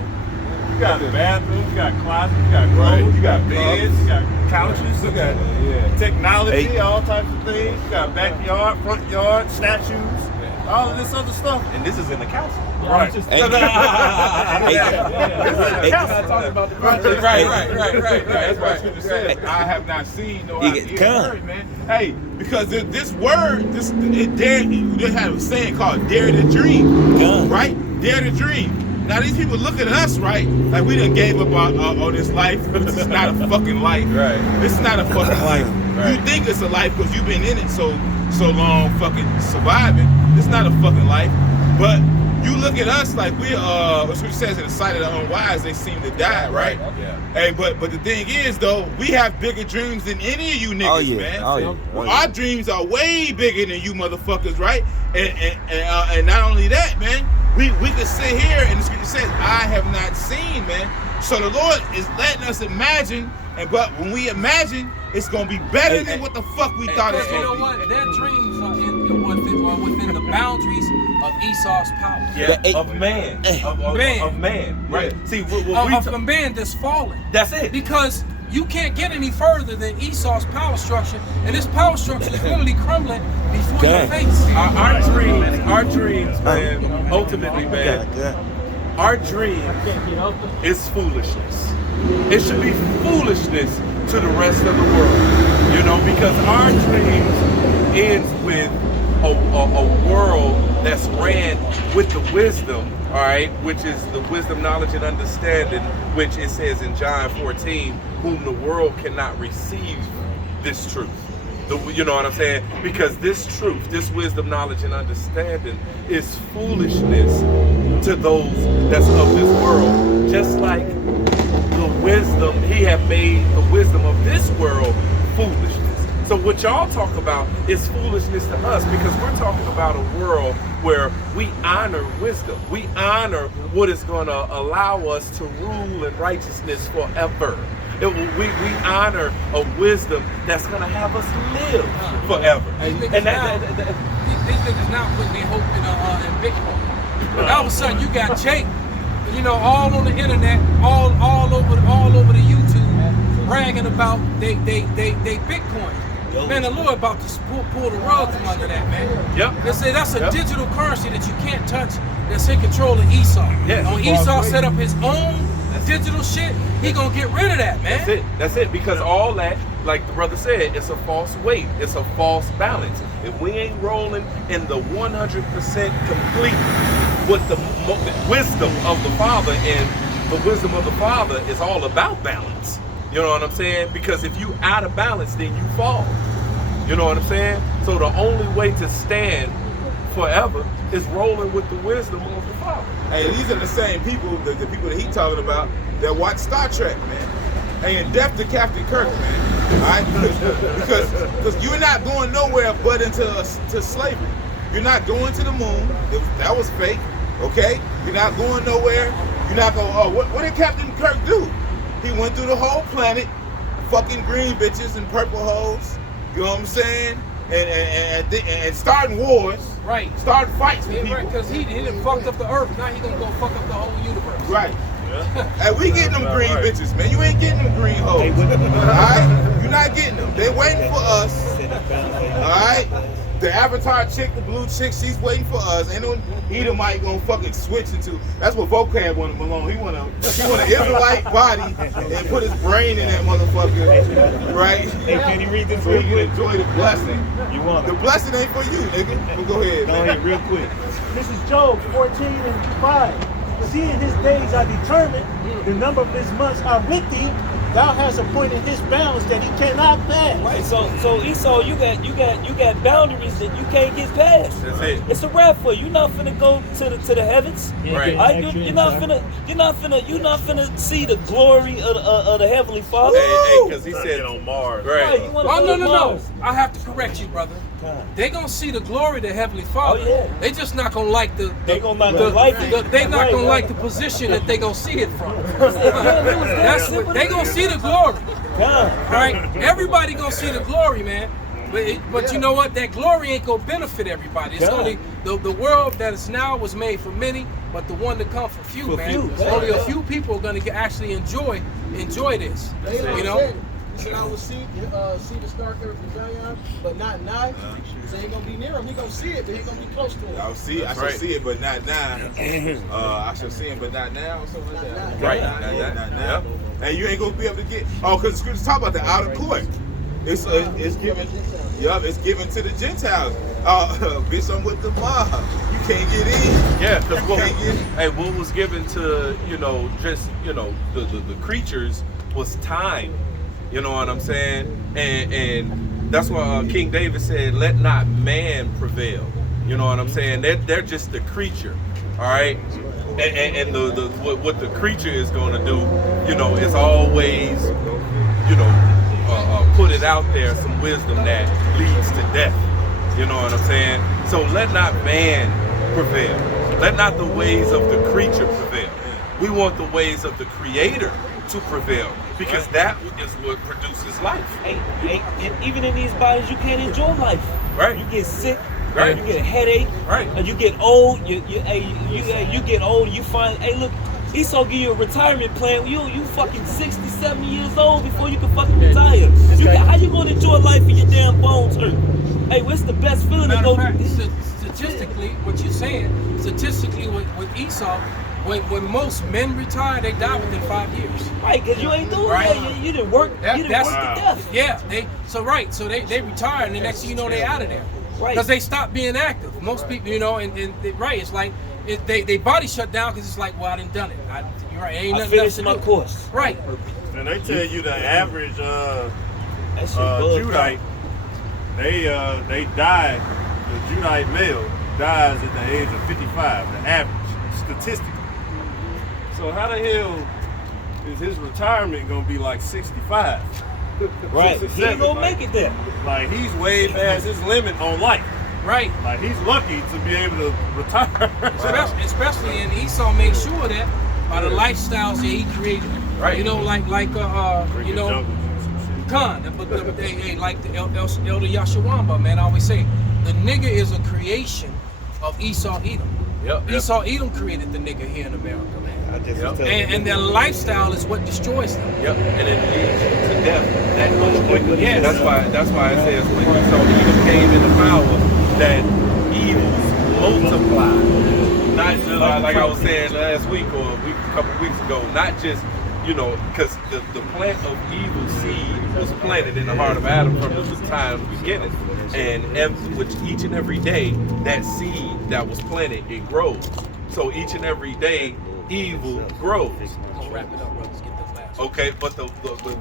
you got bathrooms, you got closets, you got clothes, you got beds, you got couches, you got technology, all types of things. You got backyard, front yard, statues, all of this other stuff. And this is in the council. Right. Right. I have not seen no heard, man. Hey, because this word, they have a saying called dare to dream. Right? Dare to dream. Now these people look at us, right? Like we done gave up on this life. This is not a fucking life. Right. This is not a fucking life. Right. You think it's a life because you've been in it so long, fucking surviving. It's not a fucking life. But you look at us like we what says in the sight of the unwise, they seem to die, right? Yeah. Hey, but the thing is though, we have bigger dreams than any of you niggas, man. Our dreams are way bigger than you motherfuckers, right? And not only that, man, we can sit here and the scripture says, I have not seen, man. So the Lord is letting us imagine, but when we imagine, it's gonna be better than what the fuck we thought it's gonna be. You know what? Their dreams are within the boundaries of Esau's power. Yeah, of man. Of man. Right. See, of a man that's fallen. That's it. Because you can't get any further than Esau's power structure, and this power structure is literally crumbling before your face. Our dreams, man, ultimately, man, our dream is foolishness. It should be foolishness to the rest of the world, you know, because our dreams ends with a world that's ran with the wisdom, all right, which is the wisdom, knowledge, and understanding, which it says in John 14, whom the world cannot receive this truth. You know what I'm saying? Because this truth, this wisdom, knowledge, and understanding is foolishness to those that's of this world. Just like the wisdom, he have made the wisdom of this world foolishness. So what y'all talk about is foolishness to us, because we're talking about a world where we honor wisdom. We honor what is going to allow us to rule in righteousness forever. We honor a wisdom that's going to have us live forever. These niggas now putting their hope in Bitcoin. And all of a sudden you got Jake, you know, all on the internet, all over the YouTube, bragging about they Bitcoin. Man, the Lord about to pull the rug from under that, man. Yep. They say that's a digital currency that you can't touch, that's in control of Esau. Yes. When Esau set up his own digital shit, he gonna get rid of that, man. That's it. Because all that, like the brother said, it's a false weight. It's a false balance. If we ain't rolling in the 100% complete, what the wisdom of the Father, and the wisdom of the Father is all about balance. You know what I'm saying? Because if you out of balance, then you fall. You know what I'm saying? So the only way to stand forever is rolling with the wisdom of the Father. Hey, these are the same people, the people that he talking about, that watch Star Trek, man. Hey, and death to Captain Kirk, man. All right, because you're not going nowhere but into to slavery. You're not going to the moon. That was fake. Okay, you're not going nowhere. You're not going. Oh, what did Captain Kirk do? He went through the whole planet, fucking green bitches and purple hoes. You know what I'm saying? And starting wars. Right. Starting fights with people. Right, because he done fucked up the earth. Now he gonna go fuck up the whole universe. Right. Hey, we getting them green bitches, man. You ain't getting them green hoes. Alright? You're not getting them. They waiting for us. Alright? The Avatar chick, the blue chick, she's waiting for us. Ain't no Edomite gonna fucking switch into. That's what Vocab want to belong. He want an Israelite body and put his brain in that motherfucker. Right? Hey, can you read this so real he can quick? enjoy the blessing. You want The blessing ain't for you, nigga. But go ahead. Go ahead, real quick. This is Job 14:5. Seeing his days are determined, the number of his months are with thee. Thou hast appointed his bounds that he cannot pass. Right, so Esau, you got boundaries that you can't get past. That's it. It's a wrap for you. You're not finna go to the heavens. Right. You're not finna see the glory of the Heavenly Father. Hey, because he said on Mars. Right. You wanna Oh, go no. to Mars. I have to correct you, brother. They gonna see the glory of the Heavenly Father. Oh, yeah. They just not gonna like the They gonna not gonna like it. they not gonna Right. like the position that they gonna see it from. That's That's what they gonna see the glory. God. Right? Everybody gonna see the glory, man. But you know what? That glory ain't gonna benefit everybody. It's God. only the world that is now was made for many, but the one to come for few, For man. few, Only yeah. a few people are gonna actually enjoy this. You know? He said, I will see the star coming from Zion, but not nigh. So he gonna be near him. He gonna see it, but he gonna be close to him. I shall see it, but not now. I shall see it, but not now. Or something like that. Right. Not now. And you ain't gonna be able to get. Oh, because the scriptures talk about the outer court. It's given. Yup, it's given to the Gentiles. Bitch, I'm with the mob. You can't get in. Yeah, because Hey, what was given to the creatures was time. You know what I'm saying? And that's why King David said, "Let not man prevail." You know what I'm saying? They're just the creature, all right. And what the creature is going to do, is always, put it out there, some wisdom that leads to death. You know what I'm saying? So let not man prevail. Let not the ways of the creature prevail. We want the ways of the Creator to prevail, because that is what produces life. And even in these bodies, you can't enjoy life. Right. You get sick. Right. You get a headache. Right. And you get old. You get old. You find, hey, look, Esau give you a retirement plan. You fucking 60, 70 years old before you can fucking retire. How you gonna enjoy life if your damn bones hurt? Hey, what's the best feeling to Matter go? of fact, statistically, what you're saying, statistically with Esau, when most men retire, they die within 5 years. Right, because you ain't doing Right. that. You didn't work. You didn't work to death. Yeah, they retire, and the next thing you know, they out of there. Right. Because they stop being active. Most people, right, it's like they body shut down because it's like, well, I done done it. You're right, ain't I nothing else finished to my do. course. Right. And they tell you the average That shit bugged Judite, they die. The Judite male dies at the age of 55. The average, statistically. So how the hell is his retirement gonna be like 65? Right. 67, He ain't gonna make it there. Like he's way past his limit on life. Right. Like he's lucky to be able to retire. Especially, and Esau made sure that by the lifestyles that he created. Right. You know, like Drinking jungles and some shit. Khan, but hey, like the Elder Yashawamba, man, I always say, the nigga is a creation of Esau Edom. Yep. Esau Edom created the nigga here in America, man. Yep. And their lifestyle is what destroys them. Yep, and it leads you to death that much quicker. Yes. That's why it says when Esau Edom came into power, that evils multiplied. Not like I was saying last week or a couple weeks ago. Not just because the plant of evil seed was planted in the heart of Adam from the time of the beginning, and with each and every day that seed that was planted, it grows. So each and every day, evil grows. I'll wrap it up, brothers. Get this last one. Okay, but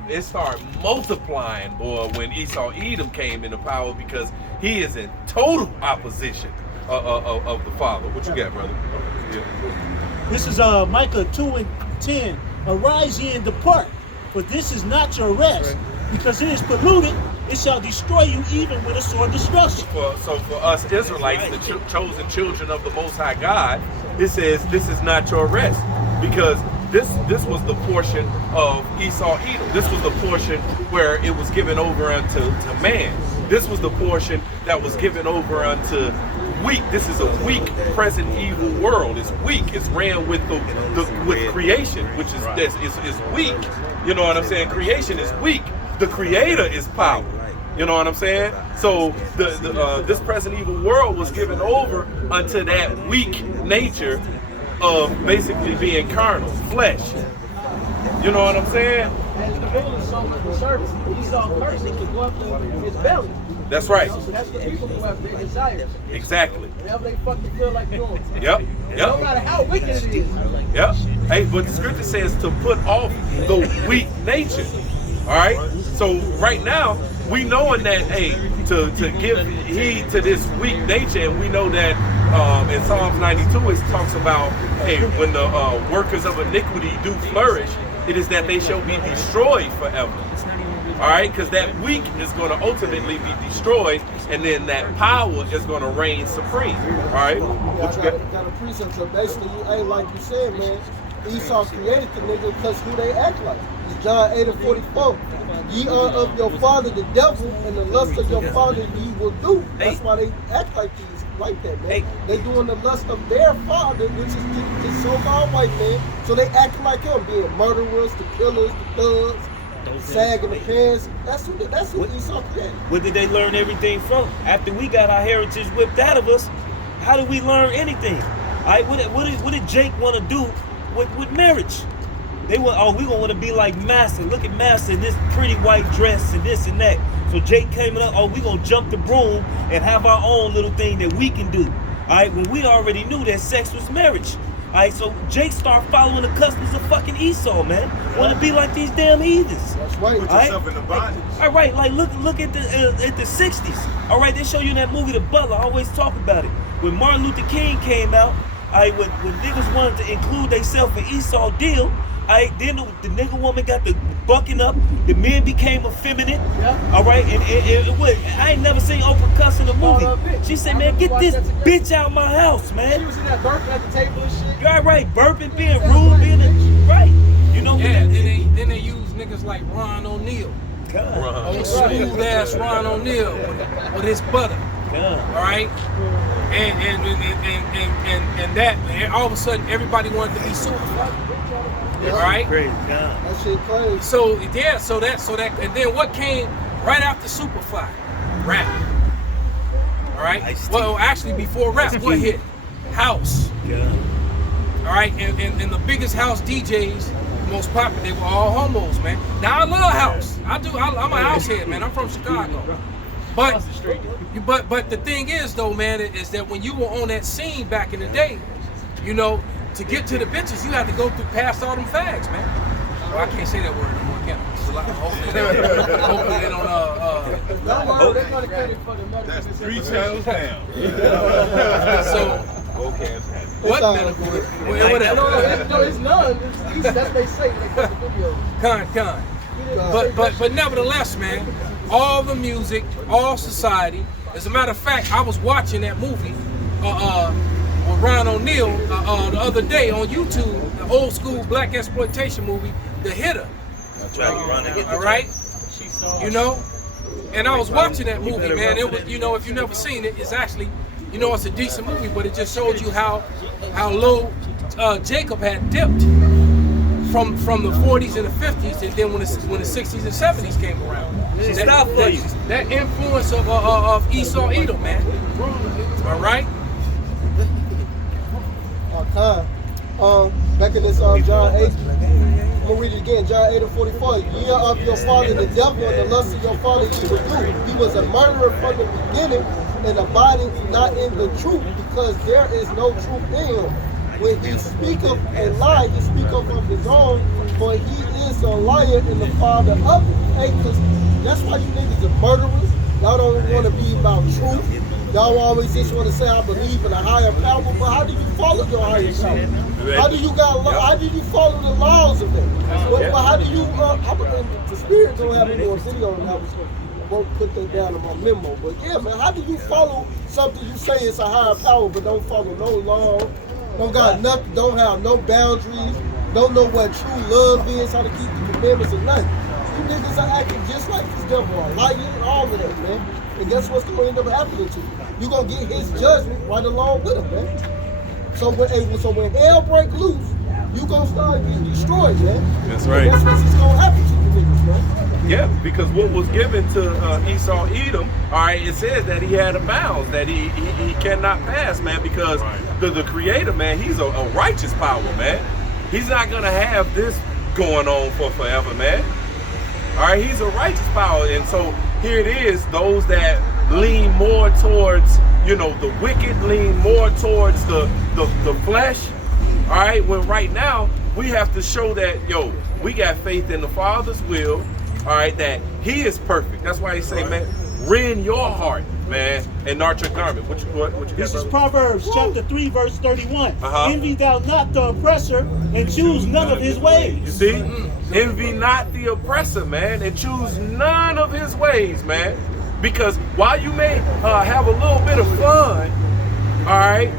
it started multiplying, boy, when Esau Edom came into power, because he is in total opposition of the Father. What you got, brother? Yeah. This is Micah 2:10. Arise ye and depart, for this is not your rest, because it is polluted. It shall destroy you even with a sword destruction. So for us Israelites, the chosen children of the Most High God, it says this is not your rest, because this was the portion of Esau Edom. This was the portion where it was given over unto man. This was the portion that was given over unto weak. This is a weak, present evil world. It's weak. It's ran with with creation, which is weak. You know what I'm saying? Creation is weak. The Creator is power. You know what I'm saying? So this present evil world was given over unto that weak nature of basically being carnal, flesh. You know what I'm saying? And the building is so much service. Esau cursed to go up to his belly. That's right. So that's what people do have their desires. Exactly. Whatever they fucking feel like doing. Yep. No matter how wicked it is. Yep. Hey, but the scripture says to put off the weak nature. All right. So right now we knowing that, hey, to give heed to this weak nature, and we know that in Psalms 92 it talks about, hey, when the workers of iniquity do flourish, it is that they shall be destroyed forever. All right, because that weak is going to ultimately be destroyed, and then that power is going to reign supreme. All right, what you got a precept. So basically, hey, like you said, man, Esau created the nigga because who they act like. It's John 8:44. Ye are of your father the devil, and the lust of your father ye will do. That's why they act like these, like that, man. They doing the lust of their father, which is the so-called white man. So they act like him, being murderers, the killers, the thugs. Sagging the pants. That's who Esau created. Where did they learn everything from? After we got our heritage whipped out of us, how did we learn anything? All right, what did Jake want to do with marriage? They want, oh, we gonna want to be like Master. Look at Master in this pretty white dress and this and that. So Jake came up, oh, we gonna jump the broom and have our own little thing that we can do. All right, when we already knew that sex was marriage. All right, so Jake started following the customs of fucking Esau, man. Want to be like these damn heathens. That's right. Put yourself in the body. All right, like look at the 60s. All right, they show you in that movie The Butler. I always talk about it. When Martin Luther King came out, all right, when niggas wanted to include themselves in Esau deal, all right, then the nigga woman got the bucking up. The men became effeminate. Yeah. All right, and it was. I ain't never seen Oprah cuss in a movie. She said, "Man, get this bitch out my house, man." She was in that burping at the table and shit. You're right, burping, being rude, being right. You know. Yeah. Then they use niggas like Ron O'Neal. Smooth ass Ron O'Neal with his butter. All right. And that, and all of a sudden everybody wanted to be super. All right. Crazy. That shit crazy. So yeah, so that, and then what came right after Superfly? Rap. All right. Well, actually, before rap, what hit? House. Yeah. All right, and the biggest house DJs, most popular, they were all homos, man. Now I love house. I'm a house head, man. I'm from Chicago. But the thing is though, man, is that when you were on that scene back in the day, you know, to get to the bitches, you had to go through past all them fags, man. Well, I can't say that word anymore, can I? Hopefully they don't, Don't worry, they're gonna cut it for the mother. That's 3 channels down. So, what metaphor? No, it's none. That's what they say when they cut the video. But nevertheless, man, all the music, all society. As a matter of fact, I was watching that movie with Ron O'Neal the other day on YouTube, the old school black exploitation movie, The Hitter. All right, you know, and I was watching that movie, man. It was, you know, if you never seen it, it's actually, you know, it's a decent movie, but it just showed you how low Jacob had dipped from the 40s and the 50s, and then when the 60s and 70s came around. That influence of Esau Edom, man. All right. Back in this John 8, I'm gonna read it again. John 8:44. Ye are of your father the devil, and the lust of your father ye will do. He was a murderer from the beginning, and abiding not in the truth, because there is no truth in him. when he speak of a lie, he speak of his own, for he is a liar and the father of it. Hey, because that's why you niggas are murderers. Y'all don't want to be about truth. Y'all always just want to say, I believe in a higher power, but how do you follow your higher power? How do you follow the laws of it? But how do you, the spirit don't have any more video, and I won't put that down in my memo. But yeah, man, how do you follow something you say is a higher power, but don't follow no law, don't got nothing, don't have no boundaries, don't know what true love is, how to keep the commandments and nothing. You niggas are acting just like this devil, lying and all of that, man. And guess what's going to end up happening to you? You're going to get his judgment right along with him, man. So when hell break loose, you're going to start getting destroyed, man. That's right. And that's what's going to happen to you niggas, man. Yeah, because what was given to Esau, Edom, all right, it says that he had a bounds that he cannot pass, man, because the Creator, man, he's a righteous power, man. He's not going to have this going on for forever, man. All right, he's a righteous power, and so here it is, those that lean more towards, you know, the wicked, lean more towards the flesh, all right, when right now we have to show that, yo, we got faith in the Father's will, all right, that he is perfect. That's why he say, man, rend your heart, man, and not your garment. What you This got, is brother? Proverbs chapter 3, verse 31. Envy thou not the oppressor, and choose none of his ways. You see? Envy not the oppressor, man, and choose none of his ways, man. Because while you may have a little bit of fun, all right,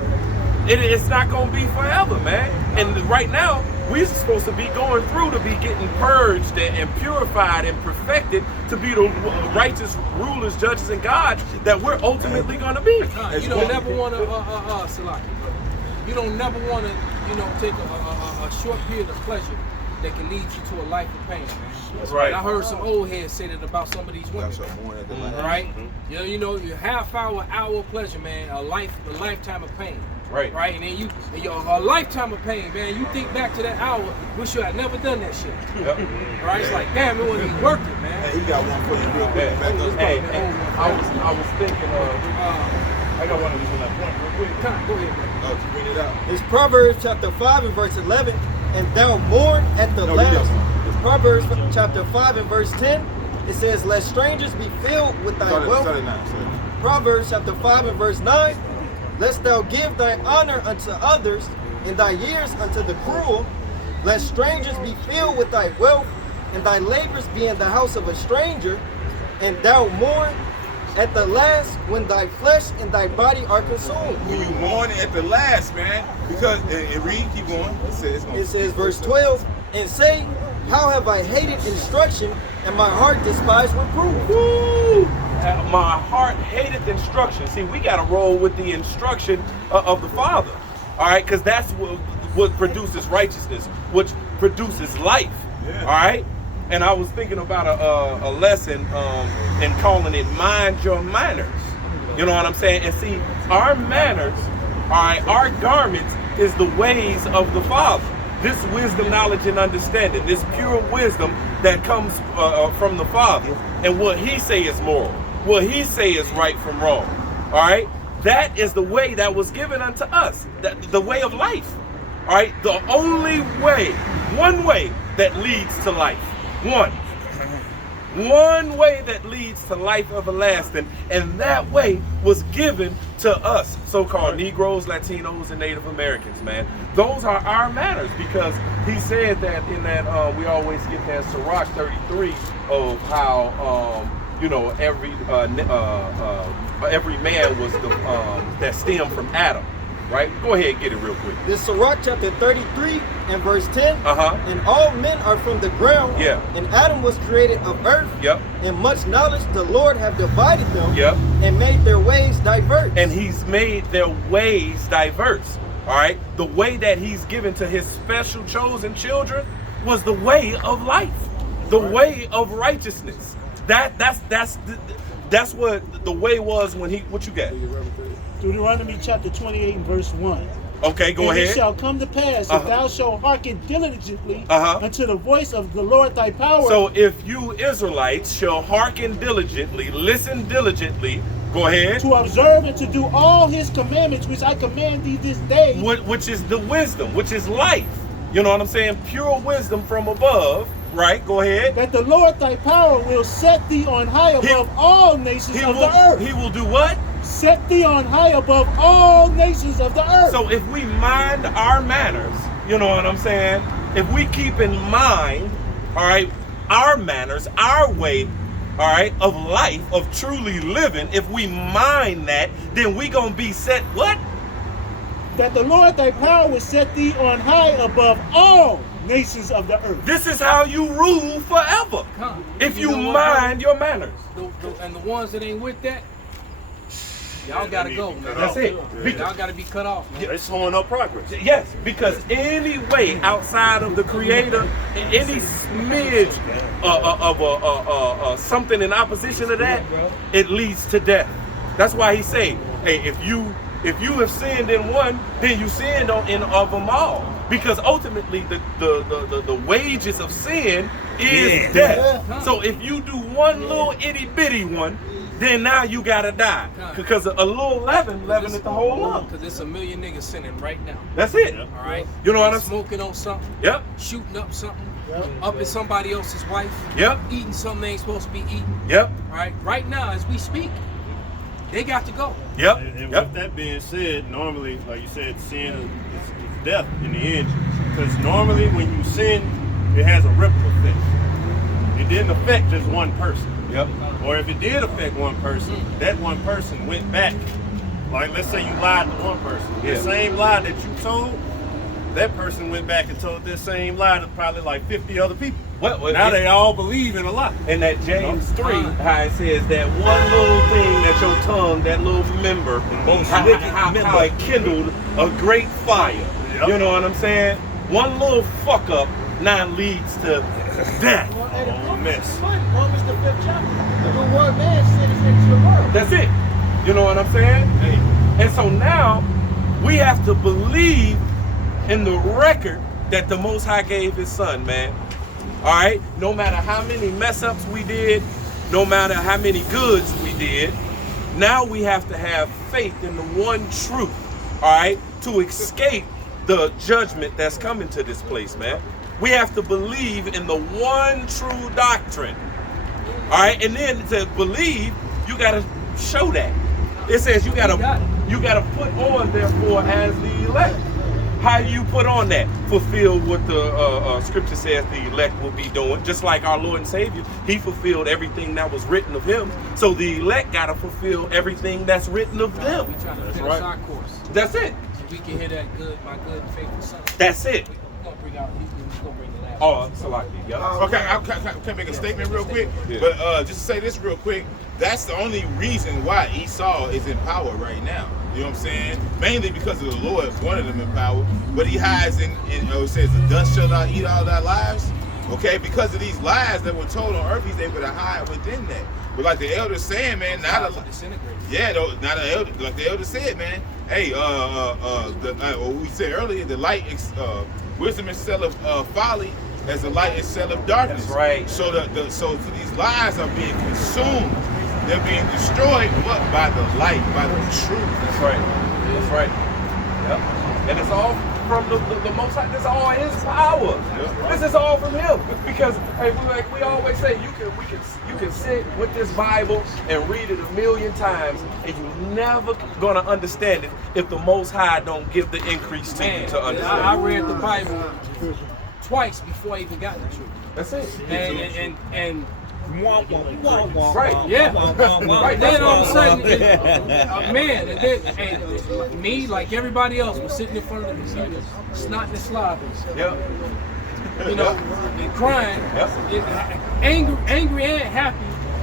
it's not going to be forever, man. And right now, we're supposed to be going through to be getting purged and purified and perfected to be the righteous rulers, judges, and gods that we're ultimately going to be. You don't never want to, you don't never want to, you know, take a short period of pleasure that can lead you to a life of pain, man. That's right. And I heard some old heads say that about some of these women, right? You know, your half hour of pleasure, man, a lifetime of pain. Right. Right, and then a lifetime of pain, man. You think back to that hour, wish you had never done that shit. Yep. Right? It's like, damn, it wasn't even worth it, man. Hey, he got one for you real quick. Hey, I was thinking I got one of these on that point real quick. Go ahead, man. Oh, to bring it out. It's Proverbs chapter 5 and verse 11. And thou mourn at the last. It's Proverbs chapter 5 and verse 10. It says, let strangers be filled with thy wealth. Proverbs chapter 5 and verse 9. Lest thou give thy honor unto others, and thy years unto the cruel. Let strangers be filled with thy wealth, and thy labors be in the house of a stranger. And thou mourn at the last, when thy flesh and thy body are consumed. When you mourn at the last, man, because it read, keep going. It says verse 12, and say, how have I hated instruction, and my heart despised reproof. Woo! My heart hated the instruction. See, we got to roll with the instruction of the Father, all right? Because that's what produces righteousness, which produces life, all right? And I was thinking about a lesson and calling it mind your manners. You know what I'm saying? And see, our manners, all right, our garments is the ways of the Father. This wisdom, knowledge, and understanding, this pure wisdom that comes from the Father. And what he say is moral. What he say is right from wrong. All right? That is the way that was given unto us. The way of life. All right? The only way, one way that leads to life. One way that leads to life everlasting, and that way was given to us, so-called Negroes, Latinos, and Native Americans, man. Those are our manners, because he said that in that, we always get that Sirach 33 of how, you know, every man was the that stemmed from Adam. Right? Go ahead and get it real quick. This Sirach chapter 33 and verse 10. And all men are from the ground. Yeah. And Adam was created of earth. Yep. And much knowledge the Lord have divided them. Yep. And made their ways diverse. And he's made their ways diverse. All right? The way that he's given to his special chosen children was the way of life. The way of righteousness. That's what the way was when he, what you got? Deuteronomy chapter 28 and verse 1. Okay, go ahead. It shall come to pass if thou shalt hearken diligently unto the voice of the Lord thy power. So if you Israelites shall hearken diligently, listen diligently Go ahead. To observe and to do all his commandments, which I command thee this day. Which is the wisdom, which is life. You know what I'm saying? Pure wisdom from above. Right? Go ahead. That the Lord thy power will set thee on high above all nations of the earth. He will do what? Set thee on high above all nations of the earth. So if we mind our manners, you know what I'm saying? If we keep in mind, all right, our manners, our way, all right, of life, of truly living, if we mind that, then we gonna be set what? That the Lord thy power will set thee on high above all nations of the earth. This is how you rule forever. If you mind your manners. And the ones that ain't with that, y'all gotta go, man. That's it. Y'all gotta be cut off, man. It's showing up progress. Yes, because any way outside of the Creator, any smidge of something in opposition to that, it leads to death. That's why he say, hey, if you have sinned in one, then you sinned in of them all. Because ultimately, the wages of sin is death. So if you do one little itty bitty one, then now you gotta die. Because a little leaven leaveneth the whole lump. Because there's a million niggas sinning right now. That's it. All right. You know what I'm smoking on something. Yep. Shooting up something. Up at somebody else's wife. Yep. Eating something they ain't supposed to be eating. Yep. All right. Right now, as we speak, they got to go. Yep. And with that being said, normally, like you said, sin is death in the end. Because normally when you sin, it has a ripple effect. It didn't affect just one person. Yep. Or if it did affect one person, that one person went back. Like let's say you lied to one person. The same lie that you told, that person went back and told this same lie to probably like 50 other people. Now they all believe in a lie. And that James 3, how it says that one little thing that your tongue, that little member, how it kindled a great fire. Yep. You know what I'm saying? One little fuck up now leads to death. Mess. Romans the 5th chapter. The one man sin is into the world. That's it. You know what I'm saying? Hey. And so now we have to believe in the record that the Most High gave his son, man. All right? No matter how many mess ups we did, no matter how many goods we did, now we have to have faith in the one truth, all right, to escape the judgment that's coming to this place, man. We have to believe in the one true doctrine. All right, and then to believe, you gotta show that. It says you gotta put on, therefore, as the elect. How do you put on that? Fulfill what the scripture says the elect will be doing. Just like our Lord and Savior, he fulfilled everything that was written of him. So the elect gotta fulfill everything that's written of them. We trying to finish our course. That's it. So we can hear that my good and faithful son. That's it. We're gonna bring out. He's gonna bring it out. Oh, Salaki, yeah. Okay, I can make a statement real quick, but just to say this real quick, that's the only reason why Esau is in power right now. You know what I'm saying? Mainly because of the Lord wanted him in power, but he hides it says the dust shall not eat all thy lives. Okay, because of these lies that were told on earth, he's able to hide within that. But like the elder saying, man, now the elder, like the elder said, man, hey, what we said earlier, the light, wisdom excelleth folly, as the light excelleth darkness. That's right. So so these lies are being consumed. They're being destroyed by the light, by the truth. That's right. That's right. Yep. And it's all from the Most High. This is all his power. Yep. This is all from him. Because hey, we always say you can sit with this Bible and read it 1,000,000 times, and you're never gonna understand it if the Most High don't give the increase to you to understand. I read the Bible twice before I even got the truth. That's it. And right, yeah. Right then all of a sudden, man, and then me, like everybody else, was sitting in front of the computer, snotting and slobbing. Yep. You know, and crying, angry and happy,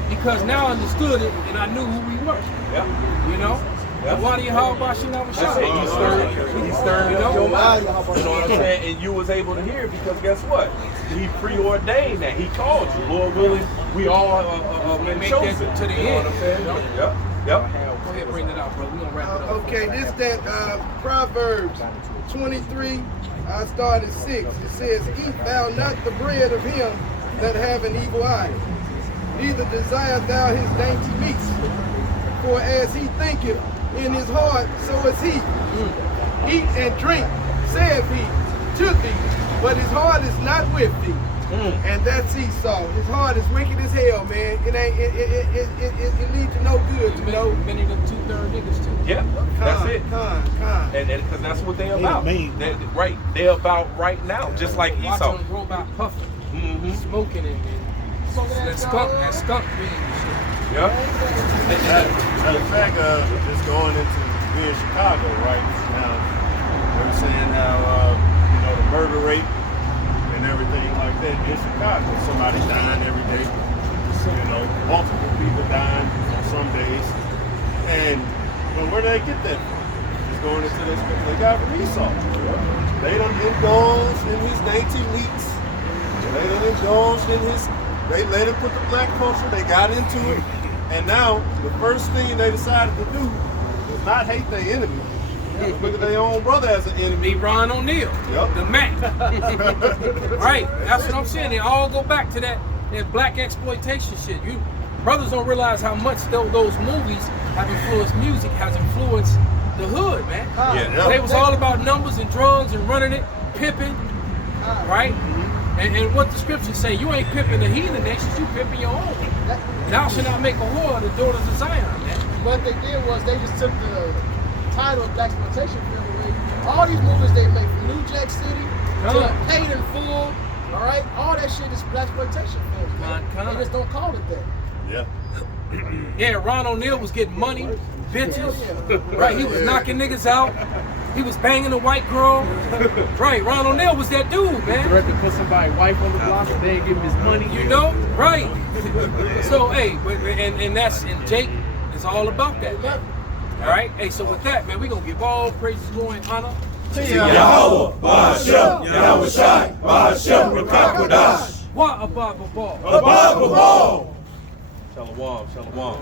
because now I understood it and I knew who we were. Yep. You know? Why do you how about you never shot? He stirred up your mind. You know what I'm saying? And you was able to hear because guess what? He preordained that. He called you. Lord willing, we all been chosen. To the end. You know what I'm saying? Yep. Go ahead, bring it out, bro. We're gonna wrap it up. Okay, this that Proverbs 23. I start at 6. It says, "Eat thou not the bread of him that have an evil eye, neither desire thou his dainty meats. For as he thinketh in his heart, so is he. Eat and drink, saith he, to thee, but his heart is not with thee. And that's Esau. His heart is wicked as hell, man. It ain't. It leads to no good, you know. Many of them 2/3 niggas too. Yeah, that's it. Con. And because that's what they about. mean. Right, they're about right now, just like Watch Esau. them grow by puffing, smoking and that skunk weed and shit. Yeah. Matter of fact, just going into being Chicago right now, they're saying how the murder rate and everything like that in Chicago. Somebody dying every day. Multiple people dying on some days. And where do they get that from? Just going into this, they got from Esau. They done indulged in his dainty meats. They done indulged in his. They let him put the black culture. They got into it. And now the first thing they decided to do is not hate their enemy. Look at their own brother as an enemy. Ron O'Neal, the Mac. Right, that's what I'm saying. They all go back to that black exploitation shit. You brothers don't realize how much those movies have influenced music, has influenced the hood, man. Yeah. They was all about numbers and drugs and running it, pimping, right? And what the scriptures say, you ain't pimping the heathen nations, you pimping your own. Thou shalt not make a whore of the daughters of Zion, man. What they did was they just took the title of black exploitation film away. All these movies they make from New Jack City to Paid in Full, all right? All that shit is black exploitation films, man. They just don't call it that. Yeah. Yeah, Ron O'Neal was getting money, bitches. Right, he was knocking niggas out. He was banging a white girl. Right, Ron O'Neal was that dude, man. Director put somebody's wife on the block and they ain't give him his money. You know, right. So, hey, and Jake is all about that, man. All right, hey, so with that, man, we're going to give all praises, glory, and honor to Yahweh, Ba'ashem, Yahweh Shai, Ba'ashem, Rakakwadash. Wa Abba Babal. Abba Babal. Shalom, shalom.